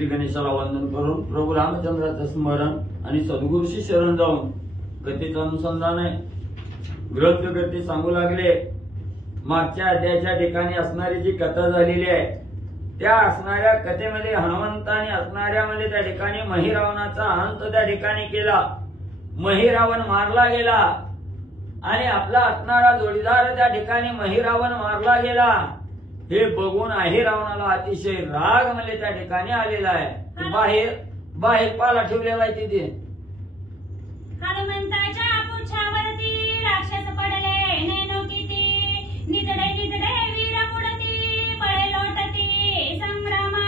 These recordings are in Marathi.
श्री गणेशाला वंदन करून प्रभू रामचंद्राचं स्मरण आणि सद्गुरूशी शरण जाऊन कथेचं अनुसंधान आहे. ग्रंथकर्ते सांगू लागले, मागच्या अध्यायाच्या ठिकाणी असणारी जी कथा झालेली आहे त्या असणाऱ्या कथेमध्ये हनुमंताने असणाऱ्यामध्ये त्या ठिकाणी महिरावणाचा अंत त्या ठिकाणी केला. महिरावण मारला गेला आणि आपला असणारा जोडीदार त्या ठिकाणी महिरावण मारला गेला. हे बघून अहिरावणाला अतिशय राग म्हणजे त्या ठिकाणी आलेला आहे. बाहेर पाला ठेवलेला आहे तिथे. हनुमंताच्या पुच्छावरती राक्षस पडले नैनो किती, निधडे निधडे वीर बुडती, पळे लोटती संग्रामा.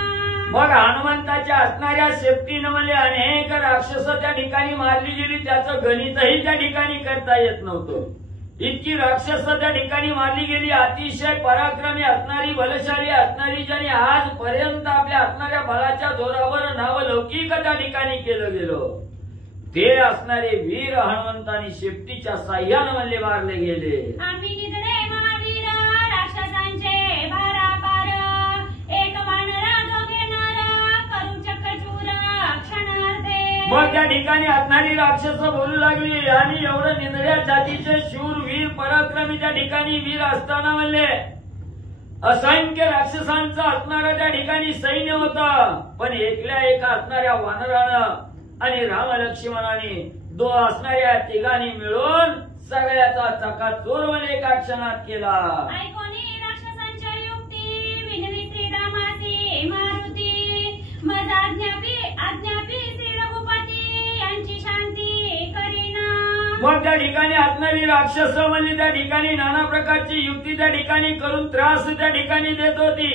मग हनुमंताच्या असणाऱ्या शेपटीनं म्हणजे अनेक राक्षस त्या ठिकाणी मारली गेली. त्याचं गणितही त्या ठिकाणी करता येत नव्हतं. इतकी राक्षस त्या ठिकाणी मारली गेली. अतिशय पराक्रमी असणारी, बलशाली असणारी, ज्याने आजपर्यंत आपल्या असणाऱ्या बळाच्या जोरावर नावलौकिक त्या ठिकाणी केलं गेलं, ते असणारे वीर हनुमंतानी शेपटीच्या साह्यानं मल्ले मारले गेले. आम्ही निधडे महावीर राक्षसांचे भारापार, एक वानर दोघे नर करू चक्रचूर क्षणार्धे. मग त्या ठिकाणी असणारी राक्षस बोलू लागली आणि एवढं निधड्या जातीचे शूर वीर पराक्रमी त्या ठिकाणी वीर असताना म्हणले असंख्य राक्षसांचं असणारं त्या ठिकाणी सैन्य होतं, पण एकल्या एका असणाऱ्या वानरानं आणि राम लक्ष्मणाने दो असणाऱ्या तिघांनी मिळून सगळ्याचा चकाचूर म्हणजे एका क्षणात केला. ऐकोनी राक्षसांच्या युक्ती विनवी श्रीरामासी मारुती, मज आज्ञापी श्री रघुपती यांची शांती करीना. मग त्या ठिकाणी असणारी राक्षस म्हणजे त्या ठिकाणी नाना प्रकारची युक्ती त्या ठिकाणी करून त्रास त्या ठिकाणी देत होती.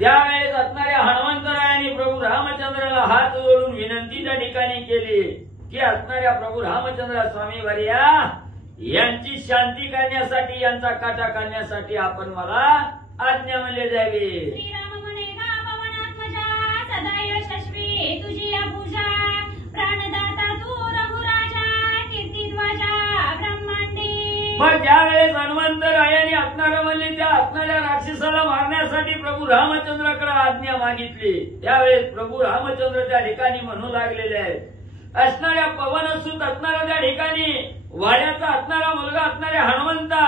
त्यावेळेस असणाऱ्या हनुमंतरायांनी प्रभू रामचंद्राला हात जोडून विनंती त्या ठिकाणी केली की असणाऱ्या प्रभू रामचंद्र स्वामी वर्या यांची शांती करण्यासाठी, यांचा काटा काढण्यासाठी आपण मला आज्ञा मिळली द्यावी. श्रीराम म्हणे गा पवनात्मजा सदा यशस्वी तुझी या पूजा, प्राणदाता तू रघुराजा कीर्तिध्वजा ब्रह्मांडी. मग ज्यावेळेस हनुमंतरायांनी असणारं म्हणजे त्या असणाऱ्या राक्षसाला मारण्यासाठी प्रभू रामचंद्राकडे आज्ञा मागितली, त्यावेळेस प्रभू रामचंद्र त्या ठिकाणी म्हणू लागलेले आहेत. असणाऱ्या पवनसूत असणाऱ्या त्या ठिकाणी वाड्याचा असणारा मुलगा असणाऱ्या हनुमंता,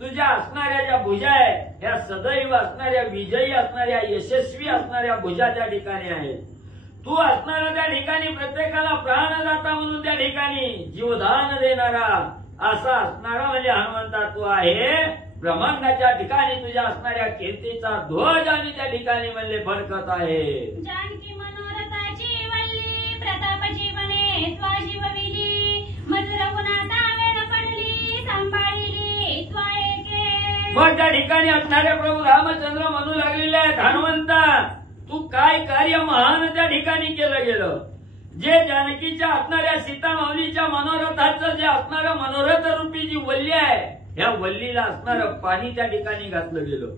तुझ्या असणाऱ्या ज्या भुजा आहेत त्या सदैव असणाऱ्या विजयी असणाऱ्या यशस्वी असणाऱ्या भुजा त्या ठिकाणी आहेत. तू असणारा त्या ठिकाणी प्रत्येकाला प्राणदाता म्हणून त्या ठिकाणी जीवदान देणारा असा असणारा म्हणजे हनुमंता तू आहे. ब्रह्मांडाच्या ठिकाणी तुझ्या असणाऱ्या कीर्तीचा ध्वज आणि त्या ठिकाणी म्हणले फडकत आहे. जानकी मनोरथाची वल्ली प्रताप जीवने त्वा जीवविली, मज रघुनाथा वेळ पडली सांभाळिली त्वा एके. मग त्या ठिकाणी असणारे प्रभू रामचंद्र म्हणू लागलेले आहेत, हनुमंता तू काय कार्य महान त्या ठिकाणी केलं गेलं. जे जानकीच्या असणाऱ्या सीता माऊलीच्या मनोरथाचं जे असणारं मनोरथ रूपी जी वल्ली आहे, ह्या वल्लीला असणारं पाणी त्या ठिकाणी घातलं गेलं.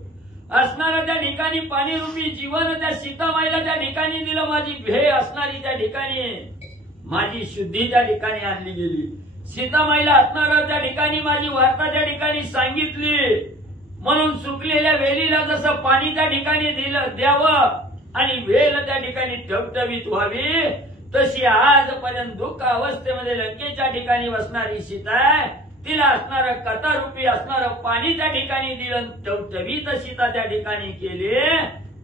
असणारं त्या ठिकाणी पाणी रूपी जीवन त्या सीतामाईला त्या ठिकाणी दिलं. माझी भेय असणारी त्या ठिकाणी माझी शुद्धी त्या ठिकाणी आणली गेली. सीतामाईला असणारं त्या ठिकाणी माझी वार्ता त्या ठिकाणी सांगितली. म्हणून सुकलेल्या वेलीला जसं पाणी त्या ठिकाणी दिलं द्यावं आणि वेल त्या ठिकाणी टवटवीत व्हावी, तशी आजपर्यंत दुःख अवस्थेमध्ये लंकेच्या ठिकाणी बसणारी सीता आहे, तिला असणारं कथारूपी असणारं पाणी त्या ठिकाणी दिलं, टवटवीत सीता त्या ठिकाणी केली.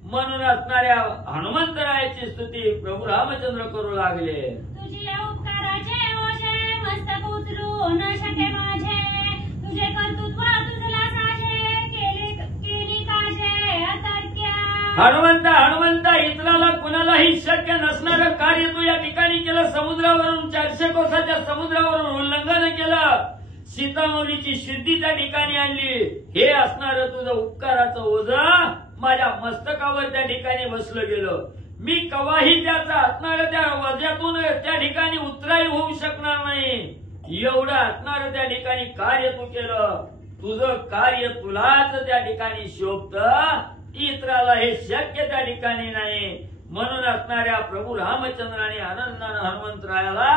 म्हणून असणाऱ्या हनुमंतरायाची स्तुती प्रभू रामचंद्र करू लागले. तुझी या उपकाराचे ओझे मस्तक उचलू न शके माझे, तुझे कर्तृत्व तुझला साजे केली काजे अतर्क्य. हनुमंता इतराला कुणालाही शक्य नसणारं कार्य तू या ठिकाणी केलं. समुद्रावरून 400 कोसाच्या समुद्रावरून उल्लंघन केलं. सीतामाऊलीची शुद्धी त्या ठिकाणी आणली. हे असणारं तुझं उपकाराचं ओझं माझ्या मस्तकावर त्या ठिकाणी बसलं गेलं. मी कवाही त्याचा असणारं त्या वज्यातून त्या ठिकाणी उतराई होऊ शकणार नाही. एवढं असणारं त्या ठिकाणी कार्य तू केलं. तुझं कार्य तुलाच त्या ठिकाणी शोभतं, इतराला हे शक्य त्या ठिकाणी नाही. म्हणून असणाऱ्या प्रभू रामचंद्राने आनंदानं हनुमंतरायाला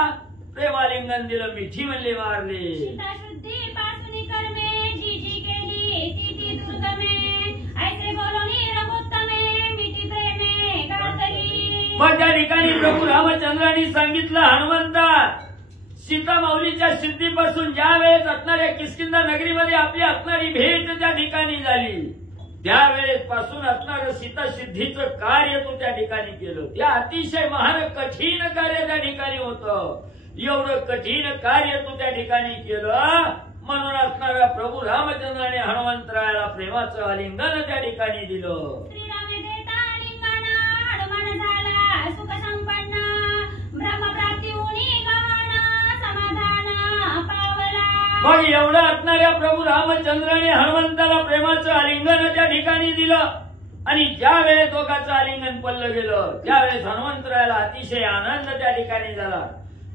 प्रेमालिंगन दिलं, मिठी म्हणले मारले. शुद्धी पासून कर्मे जी जी केली ती ती दुर्गमे, ऐसे बोलोनी रघुत्तमे मिठी प्रेमे कातरी. मग त्या ठिकाणी प्रभू रामचंद्रांनी सांगितलं, हनुमंता, सीता माऊलीच्या सिद्धीपासून ज्या वेळेस असणाऱ्या किष्किंधा नगरीमध्ये आपली असणारी भेट त्या ठिकाणी झाली, त्यावेळेस पासून असणारं सीता सिद्धीचं कार्य तू त्या ठिकाणी केलं. त्या अतिशय महान कठीण कार्य त्या ठिकाणी होतं. एवढं कठीण कार्य तू त्या ठिकाणी केलं, म्हणून असणाऱ्या प्रभू रामचंद्राने हनुमंतरायाला प्रेमाचं आलिंगन त्या ठिकाणी दिलं. श्रीरामे देता आलिंगन, हनुमान झाला सुख संपन्न, ब्रह्मप्राप्ती उनी गहन, समाधान पावला. मग एवढं असणाऱ्या प्रभू रामचंद्राने हनुमंताला प्रेमाचं आलिंगन त्या ठिकाणी दिलं. आणि ज्या वेळेस दोघांचं आलिंगन पडलं गेलं, त्यावेळेस हनुमंतरायाला अतिशय आनंद त्या ठिकाणी झाला.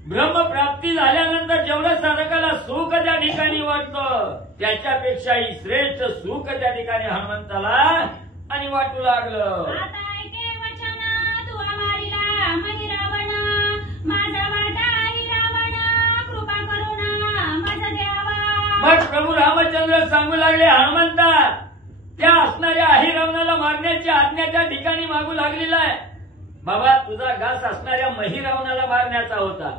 ब्रह्मप्राप्ती झाल्यानंतर जेवढं साधकाला सुख त्या ठिकाणी वाटतं, त्याच्यापेक्षाही श्रेष्ठ सुख त्या ठिकाणी हनुमंताला आणि वाटू लागलं. आता ऐके वचन, तू आम्हारीला मही रावण, माझा वाटा ही रावण, कृपा करुणा माझा द्यावा. मग प्रभू रामचंद्र सांगू लागले, हनुमंता, त्या असणाऱ्या अहिरावणाला मारण्याची आज्ञा त्या ठिकाणी मागू लागलेला आहे. बाबा, तुझा घास असणाऱ्या महिरावणाला मारण्याचा होता.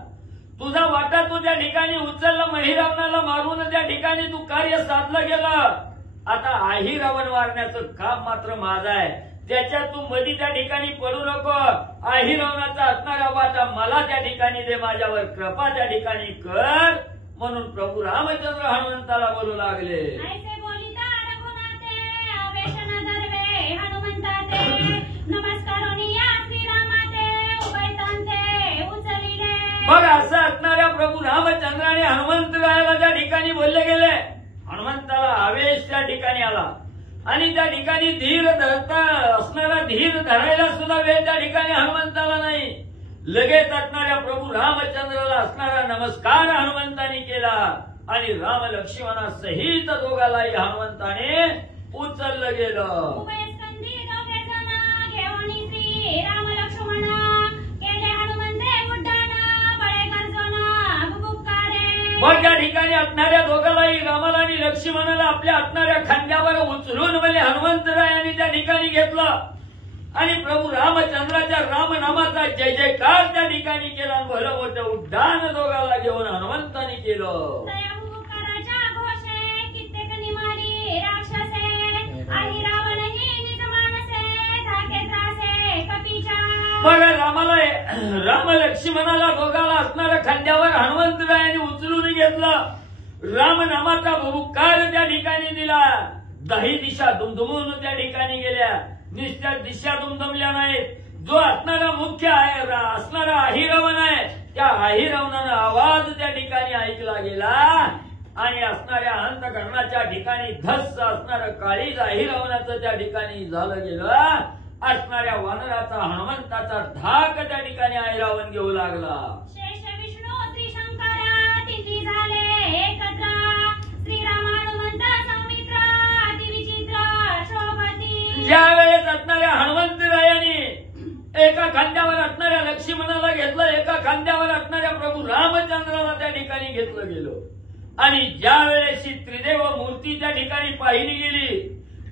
तुझा वाटा तू त्या ठिकाणी उचलला, महिरावणाला मारून त्या ठिकाणी तू कार्य साधलं गेलं. आता अहिरावण मारण्याचं काम मात्र माझं आहे. त्याच्यात तू मधी त्या ठिकाणी पडू नको. अहिरावणाचा असणारा वाटा मला त्या ठिकाणी दे, माझ्यावर कृपा त्या ठिकाणी कर. म्हणून प्रभू रामचंद्र हनुमंताला बोलू लागले. ऐसे बोलिता रघुनाथे, आवेशन धरवे हनुमंताते, नमस्कारोनी या श्रीरामाते, उभयतांते उचलिले. मग असं असणाऱ्या प्रभू रामचंद्राने हनुमंतरायाला त्या ठिकाणी बोलले गेले. हनुमंताला आवेश त्या ठिकाणी आला आणि त्या ठिकाणी धीर धरता असणारा धीर धरायला सुद्धा वेळ त्या ठिकाणी हनुमंताला नाही. लगेच असणाऱ्या प्रभू रामचंद्राला असणारा नमस्कार हनुमंताने केला आणि राम लक्ष्मणासहित दोघालाही हनुमंताने उचललं गेलं. उभयस्कंधी दोघे जण घेऊन श्री राम लक्ष्मण, केले हनुमंते उड्डाण, बळे गर्जना बुबुकारे. मग त्या ठिकाणी असणाऱ्या दोघालाही रामाला आणि लक्ष्मणाला आपल्या असणाऱ्या खांद्यावर उचलून म्हणजे हनुमंतरायाने त्या ठिकाणी घेतलं आणि प्रभू रामचंद्राच्या रामनामाचा जय जयकार त्या ठिकाणी केला आणि भलं मोठं उड्डाण दोघाला घेऊन हनुमंताने केलं. दयाभुकाराच्या घोषे कित्येक निमाडी राक्षसे, आई रावणही निज मानसे, धाके त्रासे कपीच्या. मग राम लक्ष्मणाला दोघाला असणाऱ्या खांद्यावर हनुमंतरायाने उचलून घेतलं. रामनामाचा भुकार त्या ठिकाणी दिला. 10 दिशा दुमदुमून त्या ठिकाणी गेल्या. निश्चित दिशा दुमदमल्या नाहीत. जो असणारा मुख्य आहे असणारा अहिरावण आहे, त्या अहिरावणानं आवाज त्या ठिकाणी ऐकला गेला आणि असणाऱ्या अंतकरणाच्या ठिकाणी धस्स असणारं काळीज अहिरावणाचं त्या ठिकाणी झालं गेलं. असणाऱ्या वानराचा हनुमंताचा धाक त्या ठिकाणी अहिरावण घेऊ लागला. शेष विष्णू श्री शंकर तिन्ही झाले एकत्र, श्रीराम हनुमंत सौमित्र, अतिविचित्र शोभती. ज्यावेळेस असणाऱ्या हनुमंतरायाने एका खांद्यावर असणाऱ्या लक्ष्मणाला घेतलं, एका खांद्यावर असणाऱ्या प्रभू रामचंद्राला त्या ठिकाणी घेतलं गेलं आणि ज्या वेळेस त्रिदेव मूर्ती त्या ठिकाणी पाहिली गेली,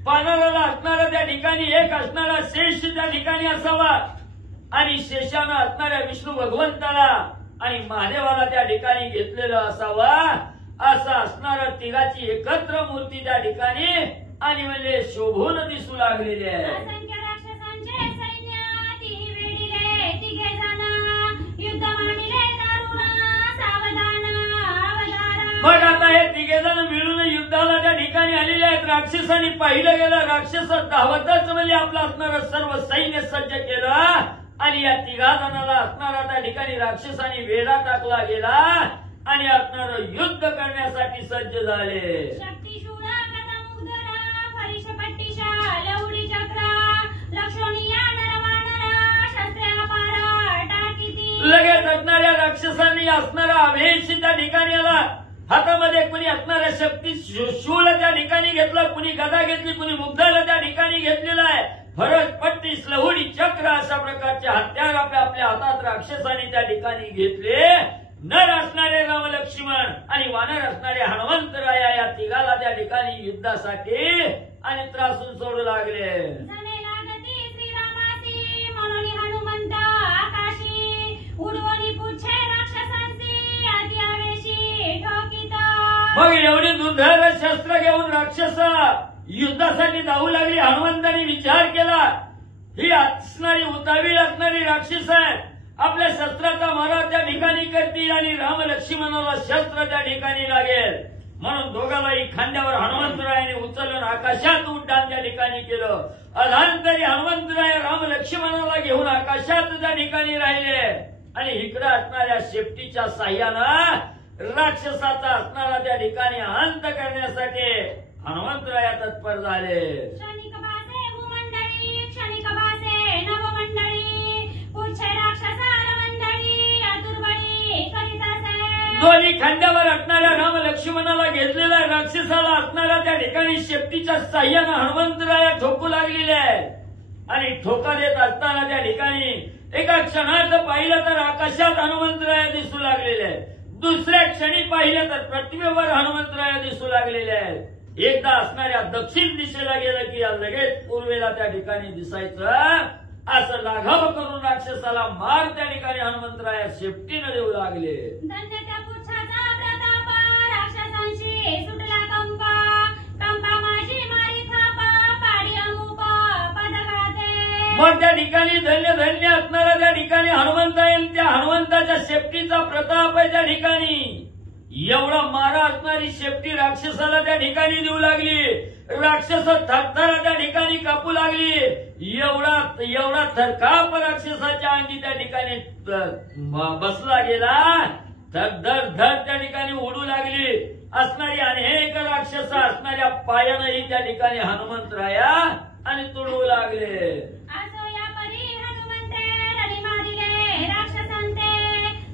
पानाला असणारा त्या ठिकाणी एक असणारा शेष त्या ठिकाणी असावा आणि शेषानं असणाऱ्या विष्णू भगवंताला आणि महादेवाला त्या ठिकाणी घेतलेलं असावा, असं असणारं तिघाची एकत्र मूर्ती त्या ठिकाणी आणि म्हणजे शोभून दिसू लागलेली आहे. असंख्य राक्षसांचे सैन्य तिही वेढिले तिघे जण, युद्ध मांडिले दारुण सावधान अवधान. मग आता हे तिघे जण मिळून युद्धाला त्या ठिकाणी आलेले आहेत. राक्षसांनी पाहिलं गेलं, राक्षस धावतच म्हणजे आपलं असणारं सर्व सैन्य सज्ज केलं आणि या तिघा जणाला असणारा त्या ठिकाणी राक्षसांनी वेढा टाकला गेला आणि असणारं युद्ध करण्यासाठी सज्ज झाले. शक्तिशूर कदमुदर परिशपट्टिशा लवडी चक्र, लक्षणीय नरवानर शस्त्रे अपार टाकीती. लगेच असणाऱ्या राक्षसांनी असणारा आवेश त्या ठिकाणी आला. हातामध्ये कुणी असणाऱ्या शक्ती शूळ त्या ठिकाणी घेतलं, कुणी गदा घेतली, कुणी मुग्धाला त्या ठिकाणी घेतलेला आहे. भरत पट्टी लहुडी चक्र अशा प्रकारचे हत्यार आपल्या हातात राक्षसांनी त्या ठिकाणी घेतले. नर असणारे राम लक्ष्मण आणि वानर असणारे हनुमंतराया या तिघाला त्या ठिकाणी युद्धासाठी आणि त्रासून सोडू लागले. जने लागती श्रीरामासी म्हणून हनुमंत मग एवढी दुर्धर शस्त्र घेऊन राक्षस युद्धासाठी धावू लागली. हनुमंतांनी विचार केला, ही असणारी उतावीळ असणारी राक्षस आहे, आपल्या शस्त्राचा मारा त्या ठिकाणी करतील आणि राम लक्ष्मणाला शस्त्र त्या ठिकाणी लागेल. म्हणून दोघांनाही खांद्यावर हनुमंतरायाने उचलून आकाशात उड्डाण त्या ठिकाणी केलं. अधांतरी हनुमंतराय राम लक्ष्मणाला घेऊन आकाशात त्या ठिकाणी राहिले आणि इकडे असणाऱ्या शेपटीच्या साह्यानं राक्षसाचा असणारा त्या ठिकाणी अंत करण्यासाठी हनुमंतराया तत्पर झाले. क्षणिक भासे भूमंडळी, क्षणिक भासे नवमंडळी, पुच्छ राक्षसार मंडळी, आतुरबळी करीत असे. दोन्ही खांद्यावर असणाऱ्या राम लक्ष्मणाला घेतलेल्या राक्षसाला असणाऱ्या त्या ठिकाणी शेपटीच्या साह्यानं हनुमंतराया ठोकू लागलेले आहे आणि ठोका देत असताना त्या ठिकाणी एका क्षणात पाहिलं तर आकाशात हनुमंतराया दिसू लागलेले आहेत. दुसऱ्या क्षणी पाहिलं तर पृथ्वीवर हनुमंतराया दिसू लागलेले आहेत. एकदा असणाऱ्या दक्षिण दिशेला गेलं की लगेच पूर्वेला त्या ठिकाणी दिसायचं. असं लाघव करून राक्षसाला मार त्या ठिकाणी हनुमंतराया शेपटीनं देऊ लागले. धन्य त्या पुच्छाचा प्रताप, राक्षसांशी सुटला कंप, कंपा माझी मारी थाप, पाडी अमुप पदगाते. मग त्या ठिकाणी धन्य धन्य असणारा त्या ठिकाणी हनुमंत येईल. त्या हनुमंताच्या शेपटीचा प्रताप आहे. त्या ठिकाणी एवढा मारा असणारी शेपटी राक्षसाला त्या ठिकाणी देऊ लागली. राक्षस थरथर त्या ठिकाणी कापू लागली. एवढा थरकाप राक्षसाच्या अंगी त्या ठिकाणी बसला गेला. धर त्या ठिकाणी उडू लागली. असणारी अनेक राक्षस असणाऱ्या पायानंही त्या ठिकाणी हनुमंतराया आणि तुडवू लागले. असो या परी हनुमंते रणी मारिले राक्षसांते,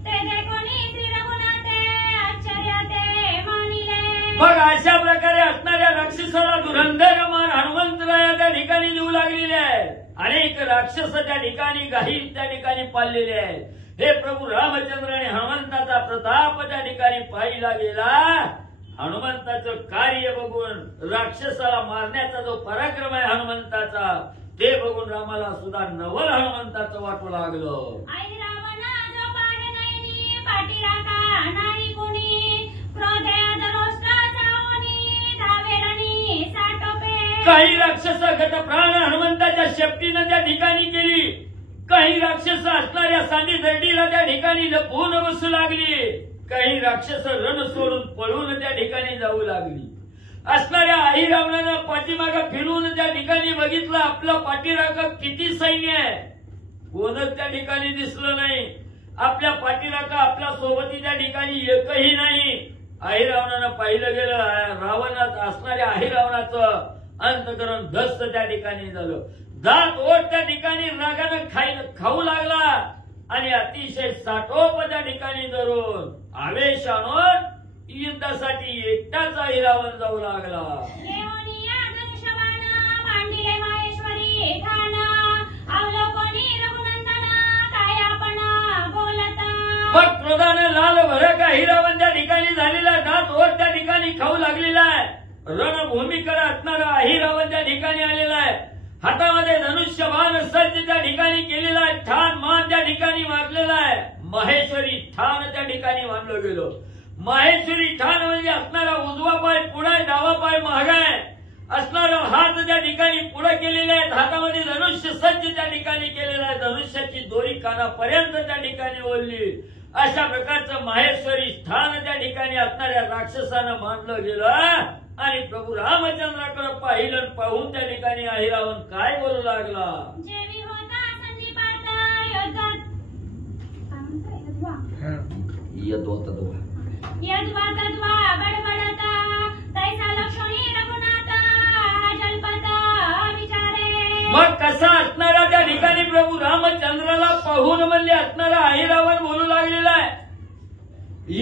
ते जे कोणी श्री रघुनाथे आश्चर्याते मानिले. मग अशा प्रकारे असणाऱ्या राक्षसाला धुरंधर मार हनुमंतराया त्या ठिकाणी देऊ लागलेले आहे. अनेक राक्षस त्या ठिकाणी गाही त्या ठिकाणी पाळलेले आहेत. हे प्रभू रामचंद्राने हनुमंताचा प्रताप त्या ठिकाणी पाहिला गेला. हनुमंताचं कार्य बघून राक्षसाला मारण्याचा जो पराक्रम आहे हनुमंताचा, ते बघून रामाला सुद्धा नवल हनुमंताचं वाटू लागलं. आई रावणा जो पाहे नयनी, पाठी राखा नाही कोणी, क्रोधे अधरोष्टाचा ओनी, धावे रणी साटोपे. काही राक्षस गतप्राण हनुमंताच्या शेपटीनं त्या ठिकाणी केली. काही राक्षस असणाऱ्या सांडी दर्डीला त्या ठिकाणी लपवून बसू लागली. काही राक्षस रण सोडून पळून त्या ठिकाणी जाऊ लागली. असणाऱ्या आई रावणानं पाठीमागं फिरून त्या ठिकाणी बघितलं, आपलं पाठीराखा किती सैन्य आहे, कोणच त्या ठिकाणी दिसलं नाही. आपल्या पाठीराखा आपल्या सोबती त्या ठिकाणी एकही नाही. आई रावणानं पाहिलं गेलं. रावणात असणाऱ्या आई रावणाचं अंतकरण धस्त त्या ठिकाणी झालं. दात ओठ त्या ठिकाणी रागानं खाऊ लागला आणि अतिशय साठोप त्या ठिकाणी धरून आवेशानं युद्धासाठी एकटाच आई रावण जाऊ लागला. घेऊन या धनुष्यबाण, मांडिले माहेश्वरी ठाण, अवलोकनी रघुनंदन, काय आपण बोलत. मग क्रोधानं लाल भडक आई रावण त्या ठिकाणी झालेला, दात ओठ त्या ठिकाणी खाऊ लागलेला आहे. रणभूमीकडे असणारा आई रावण त्या ठिकाणी आलेला आहे. हातामध्ये धनुष्यबाण सज्ज त्या ठिकाणी केलेला आहे. ठाण मान त्या ठिकाणी मारलेला आहे. महेश्वरी ठाण त्या ठिकाणी मानलं गेलं. महेश्वरी ठाण म्हणजे असणारा उजवा पाय पुढे, डावा पाय मागे असणारा हात त्या ठिकाणी पुढे केलेले आहेत. हातामध्ये धनुष्य सज्ज त्या ठिकाणी केलेला आहे. धनुष्याची दोरी कानापर्यंत त्या ठिकाणी ओढली. अशा प्रकारचं महेश्वरी ठाण त्या ठिकाणी असणाऱ्या राक्षसानं मानलं गेलं. आणि प्रभू रामचंद्राकडे पाहिलं, पाहून त्या ठिकाणी अहिरावण काय बोलू लागला. जेवी होता संदीपार्थ योद्धात, यद्वातद्वा बडबडता, तैसा लक्ष्मी रघुनाथ जलपत विचारे. मग कसा असणारा त्या ठिकाणी प्रभू रामचंद्राला पाहून म्हणजे असणारा अहिरावण बोलू लागलेला आहे.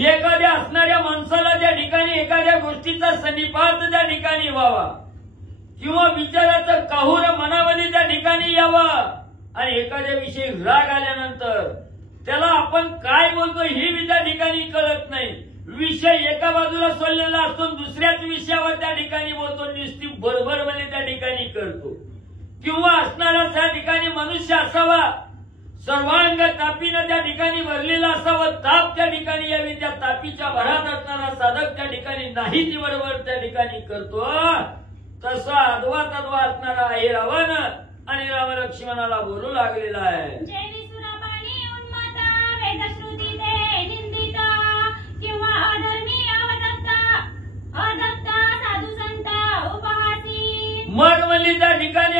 एखाद्या असणाऱ्या माणसाला त्या ठिकाणी एखाद्या गोष्टीचा सन्निपात त्या ठिकाणी व्हावा किंवा विचाराचं काहूर मनामध्ये त्या ठिकाणी यावं आणि एखाद्या विषयी राग आल्यानंतर त्याला आपण काय बोलतो ही त्या ठिकाणी कळत नाही. विषय एका बाजूला सोडलेला असतो, दुसऱ्याच विषयावर त्या ठिकाणी बोलतो, नुसती बरोबर म्हणजे त्या ठिकाणी करतो. किंवा असणारा त्या ठिकाणी मनुष्य असावा, सर्वांग तापीनं त्या ठिकाणी भरलेला असावं, ताप त्या ठिकाणी यावी, त्या तापीच्या भरात असणारा साधक त्या ठिकाणी नाही ती बरोबर त्या ठिकाणी करतो, तसा अद्वा तद्वा असणारा आहे रावण आणि राम लक्ष्मणाला बोलू लागलेला आहे. जेवी सुरापाणी उन्मत्त वेदश्रुती ते निंदित किंवा अधर्मी अदत्त साधू संत उपहासी. मग म्हणली त्या ठिकाणी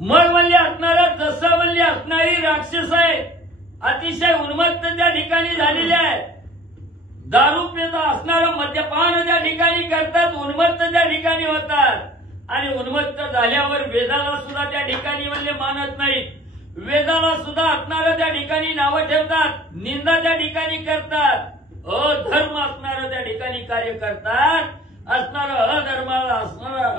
मग म्हणली असणारा जसं म्हणली असणारी राक्षस आहे, अतिशय उन्मत्त त्या ठिकाणी झालेले आहे. दारू पिता असणारं मद्यपान त्या ठिकाणी करतात, उन्मत्त त्या ठिकाणी होतात आणि उन्मत्त झाल्यावर वेदाला सुद्धा त्या ठिकाणी म्हणजे मानत नाहीत. वेदाला सुद्धा असणारं त्या ठिकाणी नावं ठेवतात, निंदा त्या ठिकाणी करतात, अधर्म असणारं त्या ठिकाणी कार्य करतात, असणारं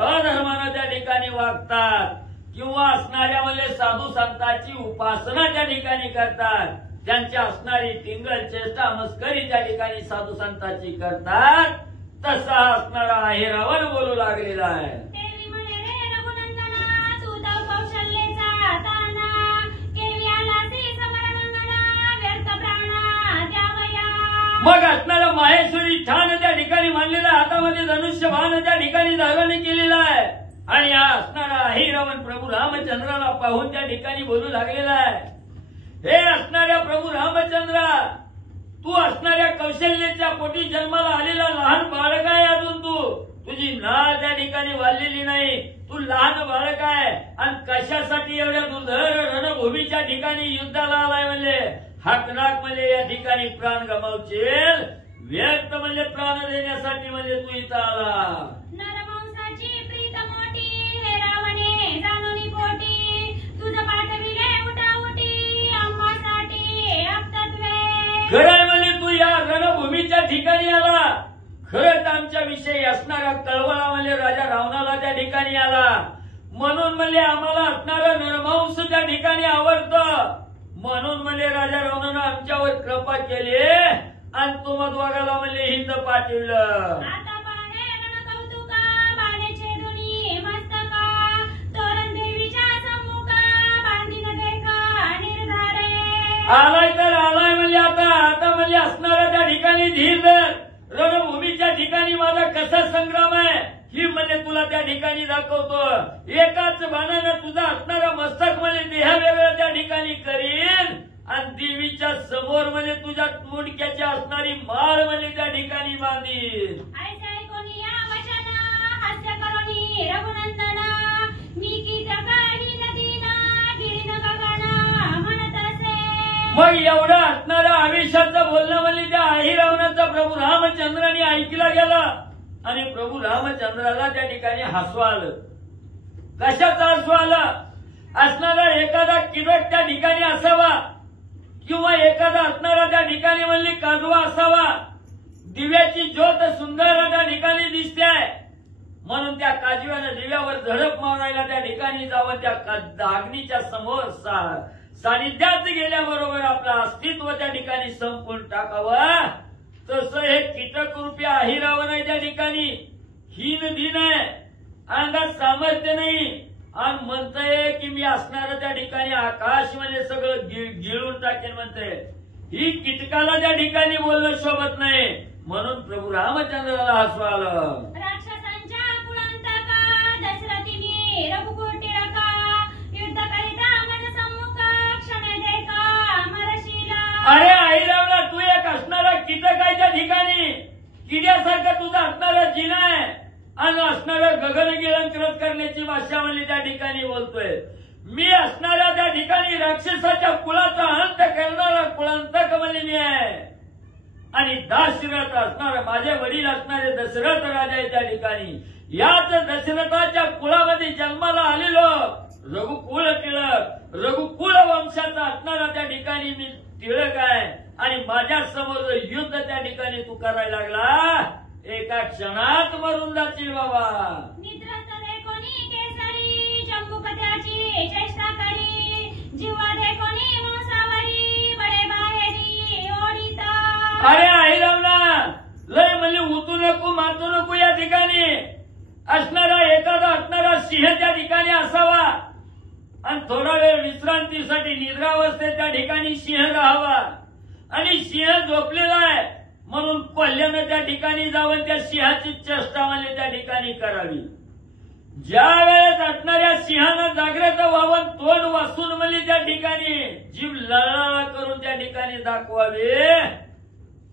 अधर्मानं त्या ठिकाणी वागतात किंवा असणाऱ्या म्हणजे साधू संतांची उपासना त्या ठिकाणी करतात, त्यांची असणारी टिंगल चेष्टा मस्करी त्या ठिकाणी साधू संतांची करतात, तसा असणारा आहे रावण बोलू लागलेला आहे. देवी म्हणे रे रघुनंदना तू तर कौशल्याचा ताना, केवी आलासी समरमंगला व्यर्थ प्राणा द्यावया. मग असणारा माहेश्वरी ठाण त्या ठिकाणी मांडलेला, हातामध्ये धनुष्यबाण त्या ठिकाणी धारण केलेला आहे आणि हा असणारा आहे रावण प्रभू रामचंद्राला पाहून त्या ठिकाणी बोलू लागलेला आहे. हे असणाऱ्या प्रभू रामचंद्रा, तू असणाऱ्या कौशल्याच्या पोटी जन्माला आलेला लहान बाळक आहे. अजून तुझी नाळ त्या ठिकाणी वाढलेली नाही, तू लहान बाळक आहे आणि कशासाठी एवढ्या दुर्धर रणभूमीच्या ठिकाणी युद्धाला आलाय म्हणले. हाकनाक म्हणजे या ठिकाणी प्राण गमावशील, व्यक्त म्हणजे प्राण देण्यासाठी म्हणजे तू इथं आला. नरवंशाची प्रीत मोठी हे रावणे जाणून पोटी, तुझं पाठविले उठाउटी आम्हासाठी अपतत्वे. खरंय म्हणजे तू या रणभूमीच्या ठिकाणी आला, खरंच आमच्या विषयी असणारा कळवळा म्हणजे राजा रावणाला त्या ठिकाणी आला, म्हणून म्हणजे आम्हाला असणारा नरवंश त्या ठिकाणी आवडतं, म्हणून म्हणजे राजा रावणानं आमच्यावर कृपा केली आणि तू मधवागाला म्हणजे हिंद पाठवलं. आता पाहणे रणकौतुका बाणे छेदुनी मस्तका, तोरण देवीच्या सम्मुखा बांधीन देखा निर्धारे. आलाय तर आलाय म्हणजे आता म्हणजे असणारा त्या ठिकाणी धीर धर. रणभूमीच्या ठिकाणी माझा कसा संग्राम आहे ही म्हणजे तुला त्या ठिकाणी दाखवतो. एकाच बाणानं तुझा असणारा मस्तक म्हणजे देह वेगळा त्या ठिकाणी करीन आणि देवीच्या समोर म्हणजे तुझ्या मुंडक्याची असणारी माळ म्हणजे त्या ठिकाणी बांधीन. ऐसे कोणी या वचना हास्य करोनी रघुनंदना, मी की जगाही नदीना गिरीन गगना म्हणत असे. मग एवढं असणारं आवेशाचं बोलणं म्हणजे त्या अहिरावणाचा प्रभू रामचंद्राने ऐकला गेला आणि प्रभू रामचंद्राला त्या ठिकाणी हसू आलं. कशाचं हसू आलं? असणारा एखादा किडक त्या ठिकाणी असावा किंवा एखादा असणारा त्या ठिकाणी म्हणली काजवा असावा, दिव्याची ज्योत सुंदर त्या ठिकाणी दिसते म्हणून त्या काजव्यानं दिव्यावर झडप मारायला त्या ठिकाणी जावं, त्या अग्नीच्या समोर सानिध्यात गेल्याबरोबर आपलं अस्तित्व त्या ठिकाणी संपून टाकावं, तसं हे कीटक रूपी अहिरावण आहे त्या ठिकाणी. हीन धीन आहे, अंगात सामर्थ्य नाही आणि म्हणतंय की मी असणार त्या ठिकाणी आकाश म्हणजे सगळं गिळून टाकेन म्हणतंय. ही कीटकाला त्या ठिकाणी बोलणं शोभत नाही, म्हणून प्रभू रामचंद्राला हसू आलं. राक्षसांच्या कुळांतका दशरथीने रघुकुटी रका, युद्ध करिता मन सम्मुख क्षण देखा मरशीला. अरे अहिरावणा, तू एक असणारा कीटक आहे त्या ठिकाणी, किड्यासारखं तुझा असणारा जिना आहे आणि असणारा गगन गिळंकृत करण्याची भाषा म्हणली त्या ठिकाणी बोलतोय. मी असणाऱ्या त्या ठिकाणी राक्षसाच्या कुळाचा अंत करणारा कुळांतक म्हणजे मी आहे आणि दाशरथ असणारा माझे वडील असणारे दशरथ राजा आहे त्या ठिकाणी. याच दशरथाच्या कुळामध्ये जन्माला आलेलो रघुकुळ टिळक, रघुकुळ वंशाचा असणारा त्या ठिकाणी मी टिळक आहे आणि माझ्या समोर युद्ध त्या ठिकाणी तू करायला लागला, एका क्षणात मरून जातील बाबा. निद्रस्त देखोनी केसरी जंबुकत्याची चेष्टा करी, जीवा देखोनी मोसावरी बडे बाहेरी ओढीता. अरे अहिरावणा, लय म्हणजे उतू नको मातू नको. या ठिकाणी असणारा एखादा असणारा सिंह त्या ठिकाणी असावा आणि थोडा वेळ विश्रांतीसाठी निद्रावस्थेत त्या ठिकाणी सिंह राहावा आणि सिंह झोपलेला आहे म्हणून कोल्ह्यानं त्या ठिकाणी जावं त्या सिंहाची चेष्टा म्हणजे त्या ठिकाणी करावी. ज्या वेळेस असणाऱ्या सिंहानं जागृत व्हावं तोंड वासून म्हणजे त्या ठिकाणी जीव लळा करून त्या ठिकाणी दाखवावे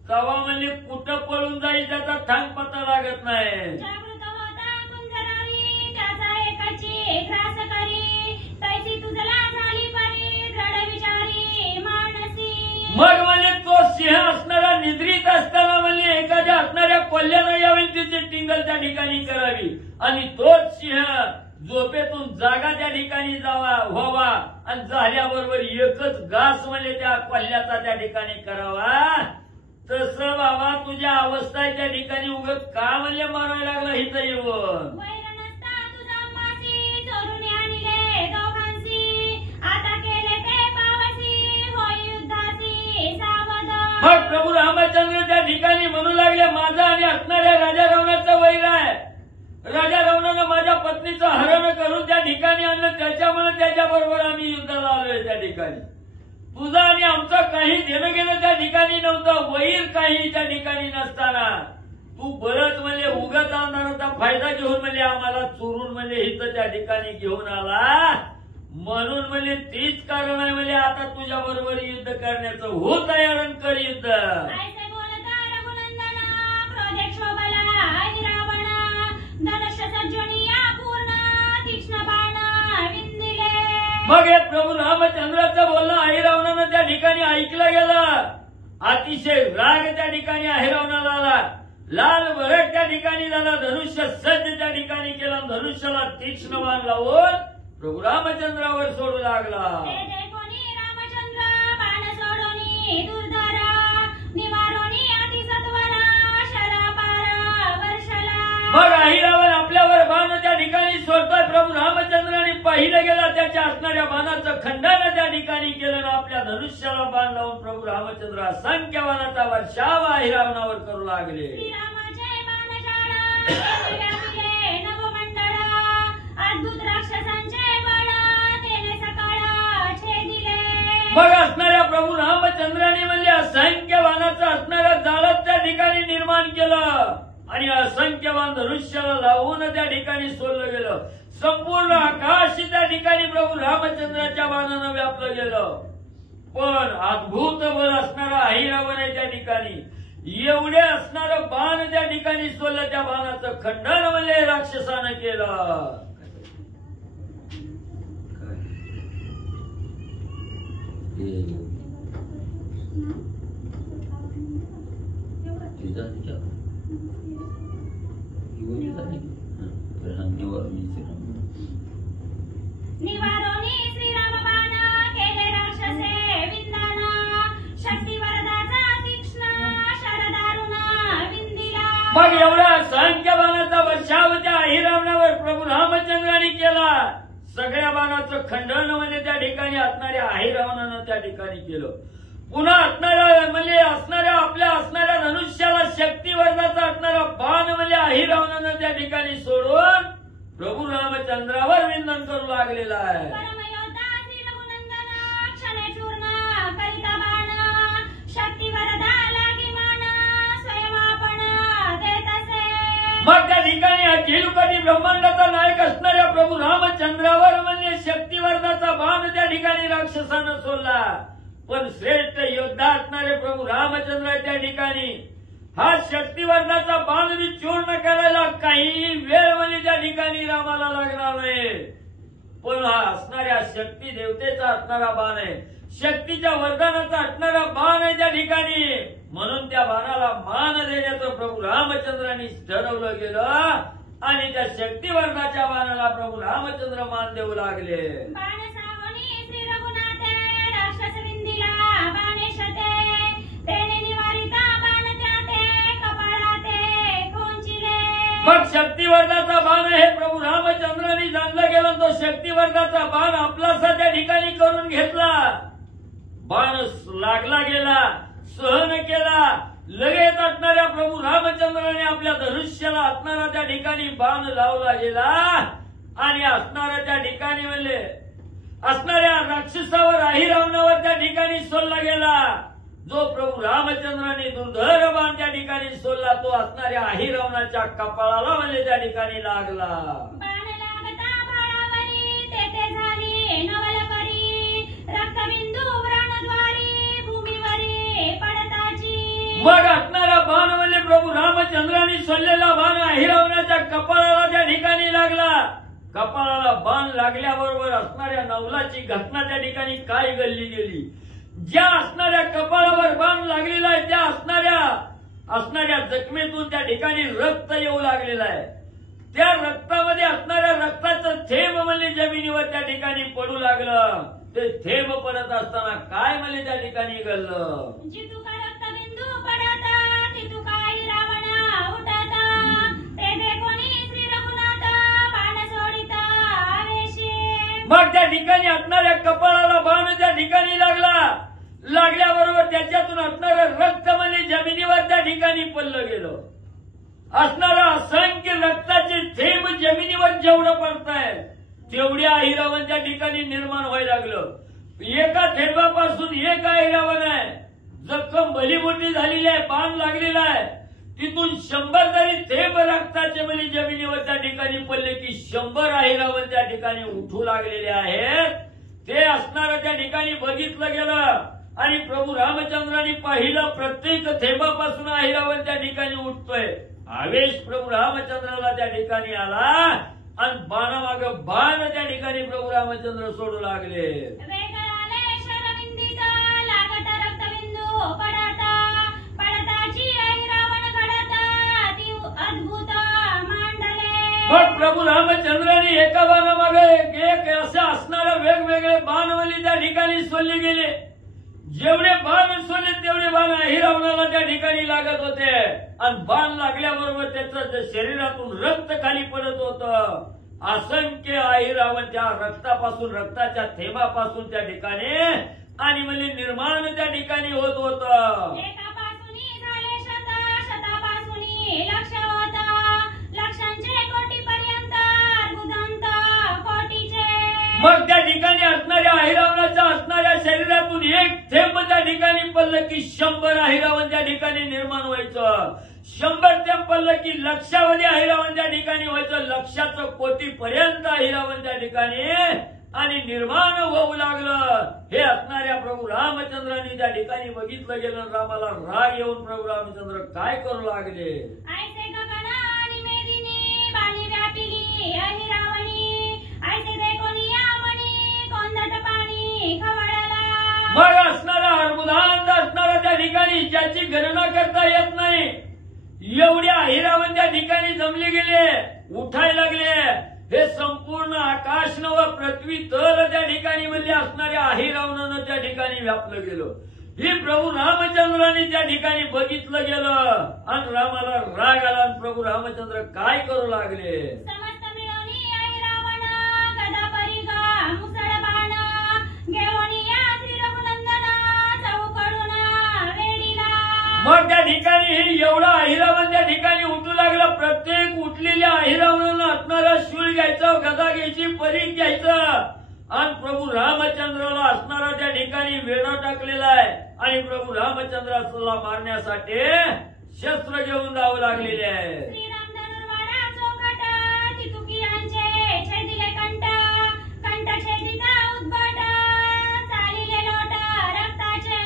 तवा म्हणजे कुठं पळून जाईल त्याचा थांग पत्ता लागत नाही. जागृत होता कुंजरावी त्याचा एकाची ग्रास करी तैसी तुझला झाली परी दृढ विचारी मानसी. मग म्हणजे तो सिंह असणारा निद्रित असताना म्हणजे एखाद्या असणाऱ्या कोल्ह्यानं यावी तिची टिंगल त्या ठिकाणी करावी आणि तोच सिंह झोपेतून जागा त्या ठिकाणी जावा व्हावा आणि झाल्याबरोबर एकच घास म्हणजे त्या कोल्ह्याचा त्या ठिकाणी करावा. तसं बाबा तुझ्या अवस्था त्या ठिकाणी उगत का म्हणजे मारायला लागला इथं येऊन. वैर नसता तुझा मासी चोरून आणले दोघांसी आता केले ते पावसी होय युद्धासी सावध. मग प्रभू रामचंद्र त्या ठिकाणी म्हणू लागले माझा आणि असणाऱ्या राजा रावणाचं वैर आहे. राजा रावणानं माझ्या पत्नीचं हरण करून त्या ठिकाणी आणलं त्याच्यामुळे त्याच्याबरोबर आम्ही युद्धाला आलोय त्या ठिकाणी. तुझा आणि आमचं काही देणं घेणं त्या ठिकाणी नव्हतं वैर काही त्या ठिकाणी नसताना तू बरंच म्हणजे उगत आणणारा फायदा घेऊन म्हणजे आम्हाला चोरून म्हणजे इथं त्या ठिकाणी घेऊन आला म्हणून म्हणजे तीच कारण आहे म्हणजे आता तुझ्या बरोबर युद्ध करण्याचं हो तयार कर युद्ध. ऐसे बोलता रघुनंदना क्रोधे क्षोभला रावणा धनुष्य सज्जनिया पूर्ण तीक्ष्ण बाण विंदिले. मग हे प्रभू रामचंद्राचं बोलणं अहिरावणानं त्या ठिकाणी ऐकलं गेलं. अतिशय राग त्या ठिकाणी अहिरावणाला आला. लाल भरट त्या ठिकाणी झाला. धनुष्य सज्ज त्या ठिकाणी केला. धनुष्याला तीक्ष्ण बाण लावून प्रभू रामचंद्रावर सोडू लागला. ते देखोनी रामचंद्र बाण सोडोनी दुर्धरा निवारोनी अतिसत्वरा शरापार वर्षला. मग अहिरावण आपल्यावर बाण त्या ठिकाणी सोडतोय. प्रभू रामचंद्राने पाहिलं गेला त्याच्या असणाऱ्या बाणाचं खंडन त्या ठिकाणी केलं ना आपल्या धनुष्याला बाण लावून प्रभू रामचंद्र असंख्य बाणाचा वर्षाव अहिरावणावर करू लागले. श्रीरामाचे बाणशाळा व्यापिले नवमंडळा अद्भुत राक्षसांचे बळ तेने सकाळ छेदिले. मग असणाऱ्या प्रभू रामचंद्राने म्हणजे असंख्य बाणाचं असणारं जाळं त्या ठिकाणी निर्माण केलं आणि असंख्य बाण धनुष्याला लावून त्या ठिकाणी सोडलं गेलं. संपूर्ण आकाश त्या ठिकाणी प्रभू रामचंद्राच्या बाणानं व्यापलं गेलं. पण अद्भुत बळ असणारा अहिरावण आहे त्या ठिकाणी एवढे असणारं बाण त्या ठिकाणी सोडलं. त्या बाणाचं खंडन म्हणजे राक्षसानं केलं. निवारोनी श्रीराम बाण केले राक्षसे विंदाना शक्ती वरदाचा तीक्ष्ण शरदारुण विंदिला. मग एवढा असंख्य बाणाचा वर्षाव त्या अहिरावणावर प्रभू रामचंद्राने केला. सगळ्या बाणाचं खंडन म्हणजे त्या ठिकाणी असणाऱ्या अहिरावणानं त्या ठिकाणी केलं. पुन्हा असणाऱ्या म्हणजे असणाऱ्या आपल्या असणाऱ्या धनुष्याला शक्तीवर्धाचा असणारा बाण म्हणजे अहिरावणानं त्या ठिकाणी सोडून प्रभू रामचंद्रावर विंदन करू लागलेला आहे. परमयोद्धा श्री रघुनंदन क्षणे चूर्ण करिता बाण शक्ती वरदा लागे मान स्वयमापण देत असे. मग त्या ठिकाणी अखिलपती ब्रह्मांडाचा नायक असणाऱ्या प्रभू रामचंद्रावर म्हणजे शक्तीवर्धाचा बाण त्या ठिकाणी राक्षसानं सोडला. पण श्रेष्ठ योद्धा असणारे प्रभू रामचंद्र त्या ठिकाणी हा शक्तीवर्धाचा बाण मी चूर्ण करायला काही वेळ म्हणजे त्या ठिकाणी रामाला लागणार नाही. पण हा असणाऱ्या शक्ती देवतेचा असणारा बाण आहे. शक्तीच्या वरदानाचा असणारा बाण आहे त्या ठिकाणी म्हणून त्या बाणाला मान देण्याचं प्रभू रामचंद्रांनी ठरवलं गेलं आणि त्या शक्तीवर्धाच्या बाणाला प्रभू रामचंद्र मान देऊ लागले. बाण सावनी श्री रघुनाथे राक्षस विंदिला बाणेशते तेने निवारिता बाण त्याते कपाळाते खोंचिले. मग शक्तीवर्धाचा बाण हे प्रभू रामचंद्रांनी जाणलं गेलं. तो शक्तीवर्धाचा बाण आपलासा त्या ठिकाणी करून घेतला. बाण लागला गेला सहन केला. लगेच असणाऱ्या प्रभू रामचंद्राने आपल्या धनुष्याला असणारा त्या ठिकाणी बाण लावला गेला आणि असणाऱ्या त्या ठिकाणी म्हणले असणाऱ्या राक्षसावर अहिरावणावर त्या ठिकाणी सोडला गेला. जो प्रभू रामचंद्राने दुर्धर बाण त्या ठिकाणी सोडला तो असणाऱ्या अहिरावणाच्या कपाळाला म्हणजे त्या ठिकाणी लागला. बाण लागता बाळावरी तेथे झाली नवलपरी रक्तबिंदू व्रणद्वारी भूमीवरी पडताची. मग असणारा बाण म्हणजे प्रभू रामचंद्राने सोडलेला बाण अहिरावणाच्या कपाळाला त्या ठिकाणी लागला. कपाळाला बाण लागल्याबरोबर असणाऱ्या नवलाची घटना त्या ठिकाणी काय घडली गेली. ज्या असणाऱ्या कपाळावर बाण लागलेला आहे त्या असणाऱ्या जखमेतून त्या ठिकाणी रक्त येऊ लागलेलं आहे. त्या रक्तामध्ये असणाऱ्या रक्ताचं थेंब म्हणजे जमिनीवर त्या ठिकाणी पडू लागलं. ते थेंब पडत असताना काय म्हणजे त्या ठिकाणी घडलं. जितुका रक्तबिंदू पडता तितुका रावण उठता तेथे कोणी श्री रघुनाथ बाण सोडिता आवेशी. मग त्या ठिकाणी असणाऱ्या कपाळाला बाण त्या ठिकाणी लागल्याबरोबर त्याच्यातून असणारं रक्त म्हणजे जमिनीवर त्या ठिकाणी पडलं गेलं. असणारा असंख्य रक्ताचे थेंब जमिनीवर जेवढं पडतायत तेवढ्या अहिरावण त्या ठिकाणी निर्माण व्हायला लागलं. एका थेंबापासून एक अहिरावण आहे. जखम भलीमोठी झालेली आहे, बाण लागलेला आहे. तिथून 100 जरी थेंब रक्ताचे म्हणजे जमिनीवर त्या ठिकाणी पडले की 100 अहिरावण त्या ठिकाणी उठू लागलेले आहेत. ते असणारं त्या ठिकाणी बघितलं गेलं आणि प्रभू रामचंद्रांनी पाहिलं प्रत्येक थेंबापासून अहिरावण त्या ठिकाणी उठतोय. आवेश प्रभू रामचंद्राला त्या ठिकाणी आला आणि बाणामाग बाण त्या ठिकाणी प्रभू रामचंद्र सोडू लागले. वेगळाले शरविंदीत लागत रक्तबिंदू पडताची अहिरावण घडता ती अद्भुत मांडले. मग प्रभू रामचंद्रांनी एका बाणामागे एक असं असणारे वेगवेगळे बाण म्हणजे त्या ठिकाणी सोडले गेले. जेवढे बाण सोडले तेवढे बाण अहिरावणाला त्या ठिकाणी लागत होते आणि बाण लागल्याबरोबर त्याचं शरीरातून रक्त खाली पडत होतं. असंख्य अहिरावण त्या रक्तापासून रक्ताच्या थेंबापासून त्या ठिकाणी आणि म्हणजे निर्माण त्या ठिकाणी होत होतं. एकापासूनी झाले शतापासूनी लक्ष होता लक्षांचे कोटीपर्यंत अर्बुदंत कोटीचे. मग त्या ठिकाणी असणाऱ्या अहिरावणाच्या असणाऱ्या शरीरातून एक थेंब त्या ठिकाणी पडलं की 100 अहिरावण त्या ठिकाणी निर्माण व्हायचं. 100 थेंब पडलं की लक्षावधी अहिरावण त्या ठिकाणी व्हायचं. लक्षाचं कोटीपर्यंत अहिरावण त्या ठिकाणी आणि निर्माण होऊ लागलं. हे असणाऱ्या प्रभू रामचंद्रांनी त्या ठिकाणी बघितलं गेलं. रामाला राग येऊन प्रभू रामचंद्र काय करू लागले. ऐसे गगन आणि मेदिनी बाणी व्यापिली अहिरावणी ऐसे देखोनी यामणी कोंदट पाणी खवळला. मग असणारा अर्बुदांत असणारा त्या ठिकाणी ज्याची गणना करता येत नाही एवढ्या अहिरावण त्या ठिकाणी जमले गेले, उठायला लागले. हे संपूर्ण आकाश व पृथ्वी तल त्या ठिकाणी म्हणजे असणाऱ्या अहिरावणानं त्या ठिकाणी व्यापलं गेलं. ही प्रभू रामचंद्राने त्या ठिकाणी बघितलं गेलं आणि रामाला राग आला आणि प्रभू रामचंद्र काय करू लागले. समस्त मिळवणी अहिरावण गदा परिगा मुसळ बाण घेऊन या श्री रघुनंदन चौकडून वेडीला. मग त्या ठिकाणी हे एवढा अहिरावण त्या ठिकाणी उठू लागलं. प्रत्येक उठलेल्या अहिरावणानं असणारा शूळ घ्यायचं, गदा घ्यायची, परीघ घ्यायचं आणि प्रभू रामचंद्राला असणारा त्या ठिकाणी वेढा टाकलेला आहे आणि प्रभू रामचंद्राला मारण्यासाठी शस्त्र घेऊन जावं लागलेले आहे. श्रीराम धनुर्वाडा चौकट तितुकियांचे छेदिले कंठ छेदिता उद्भट चालिले लोट रक्ताचे.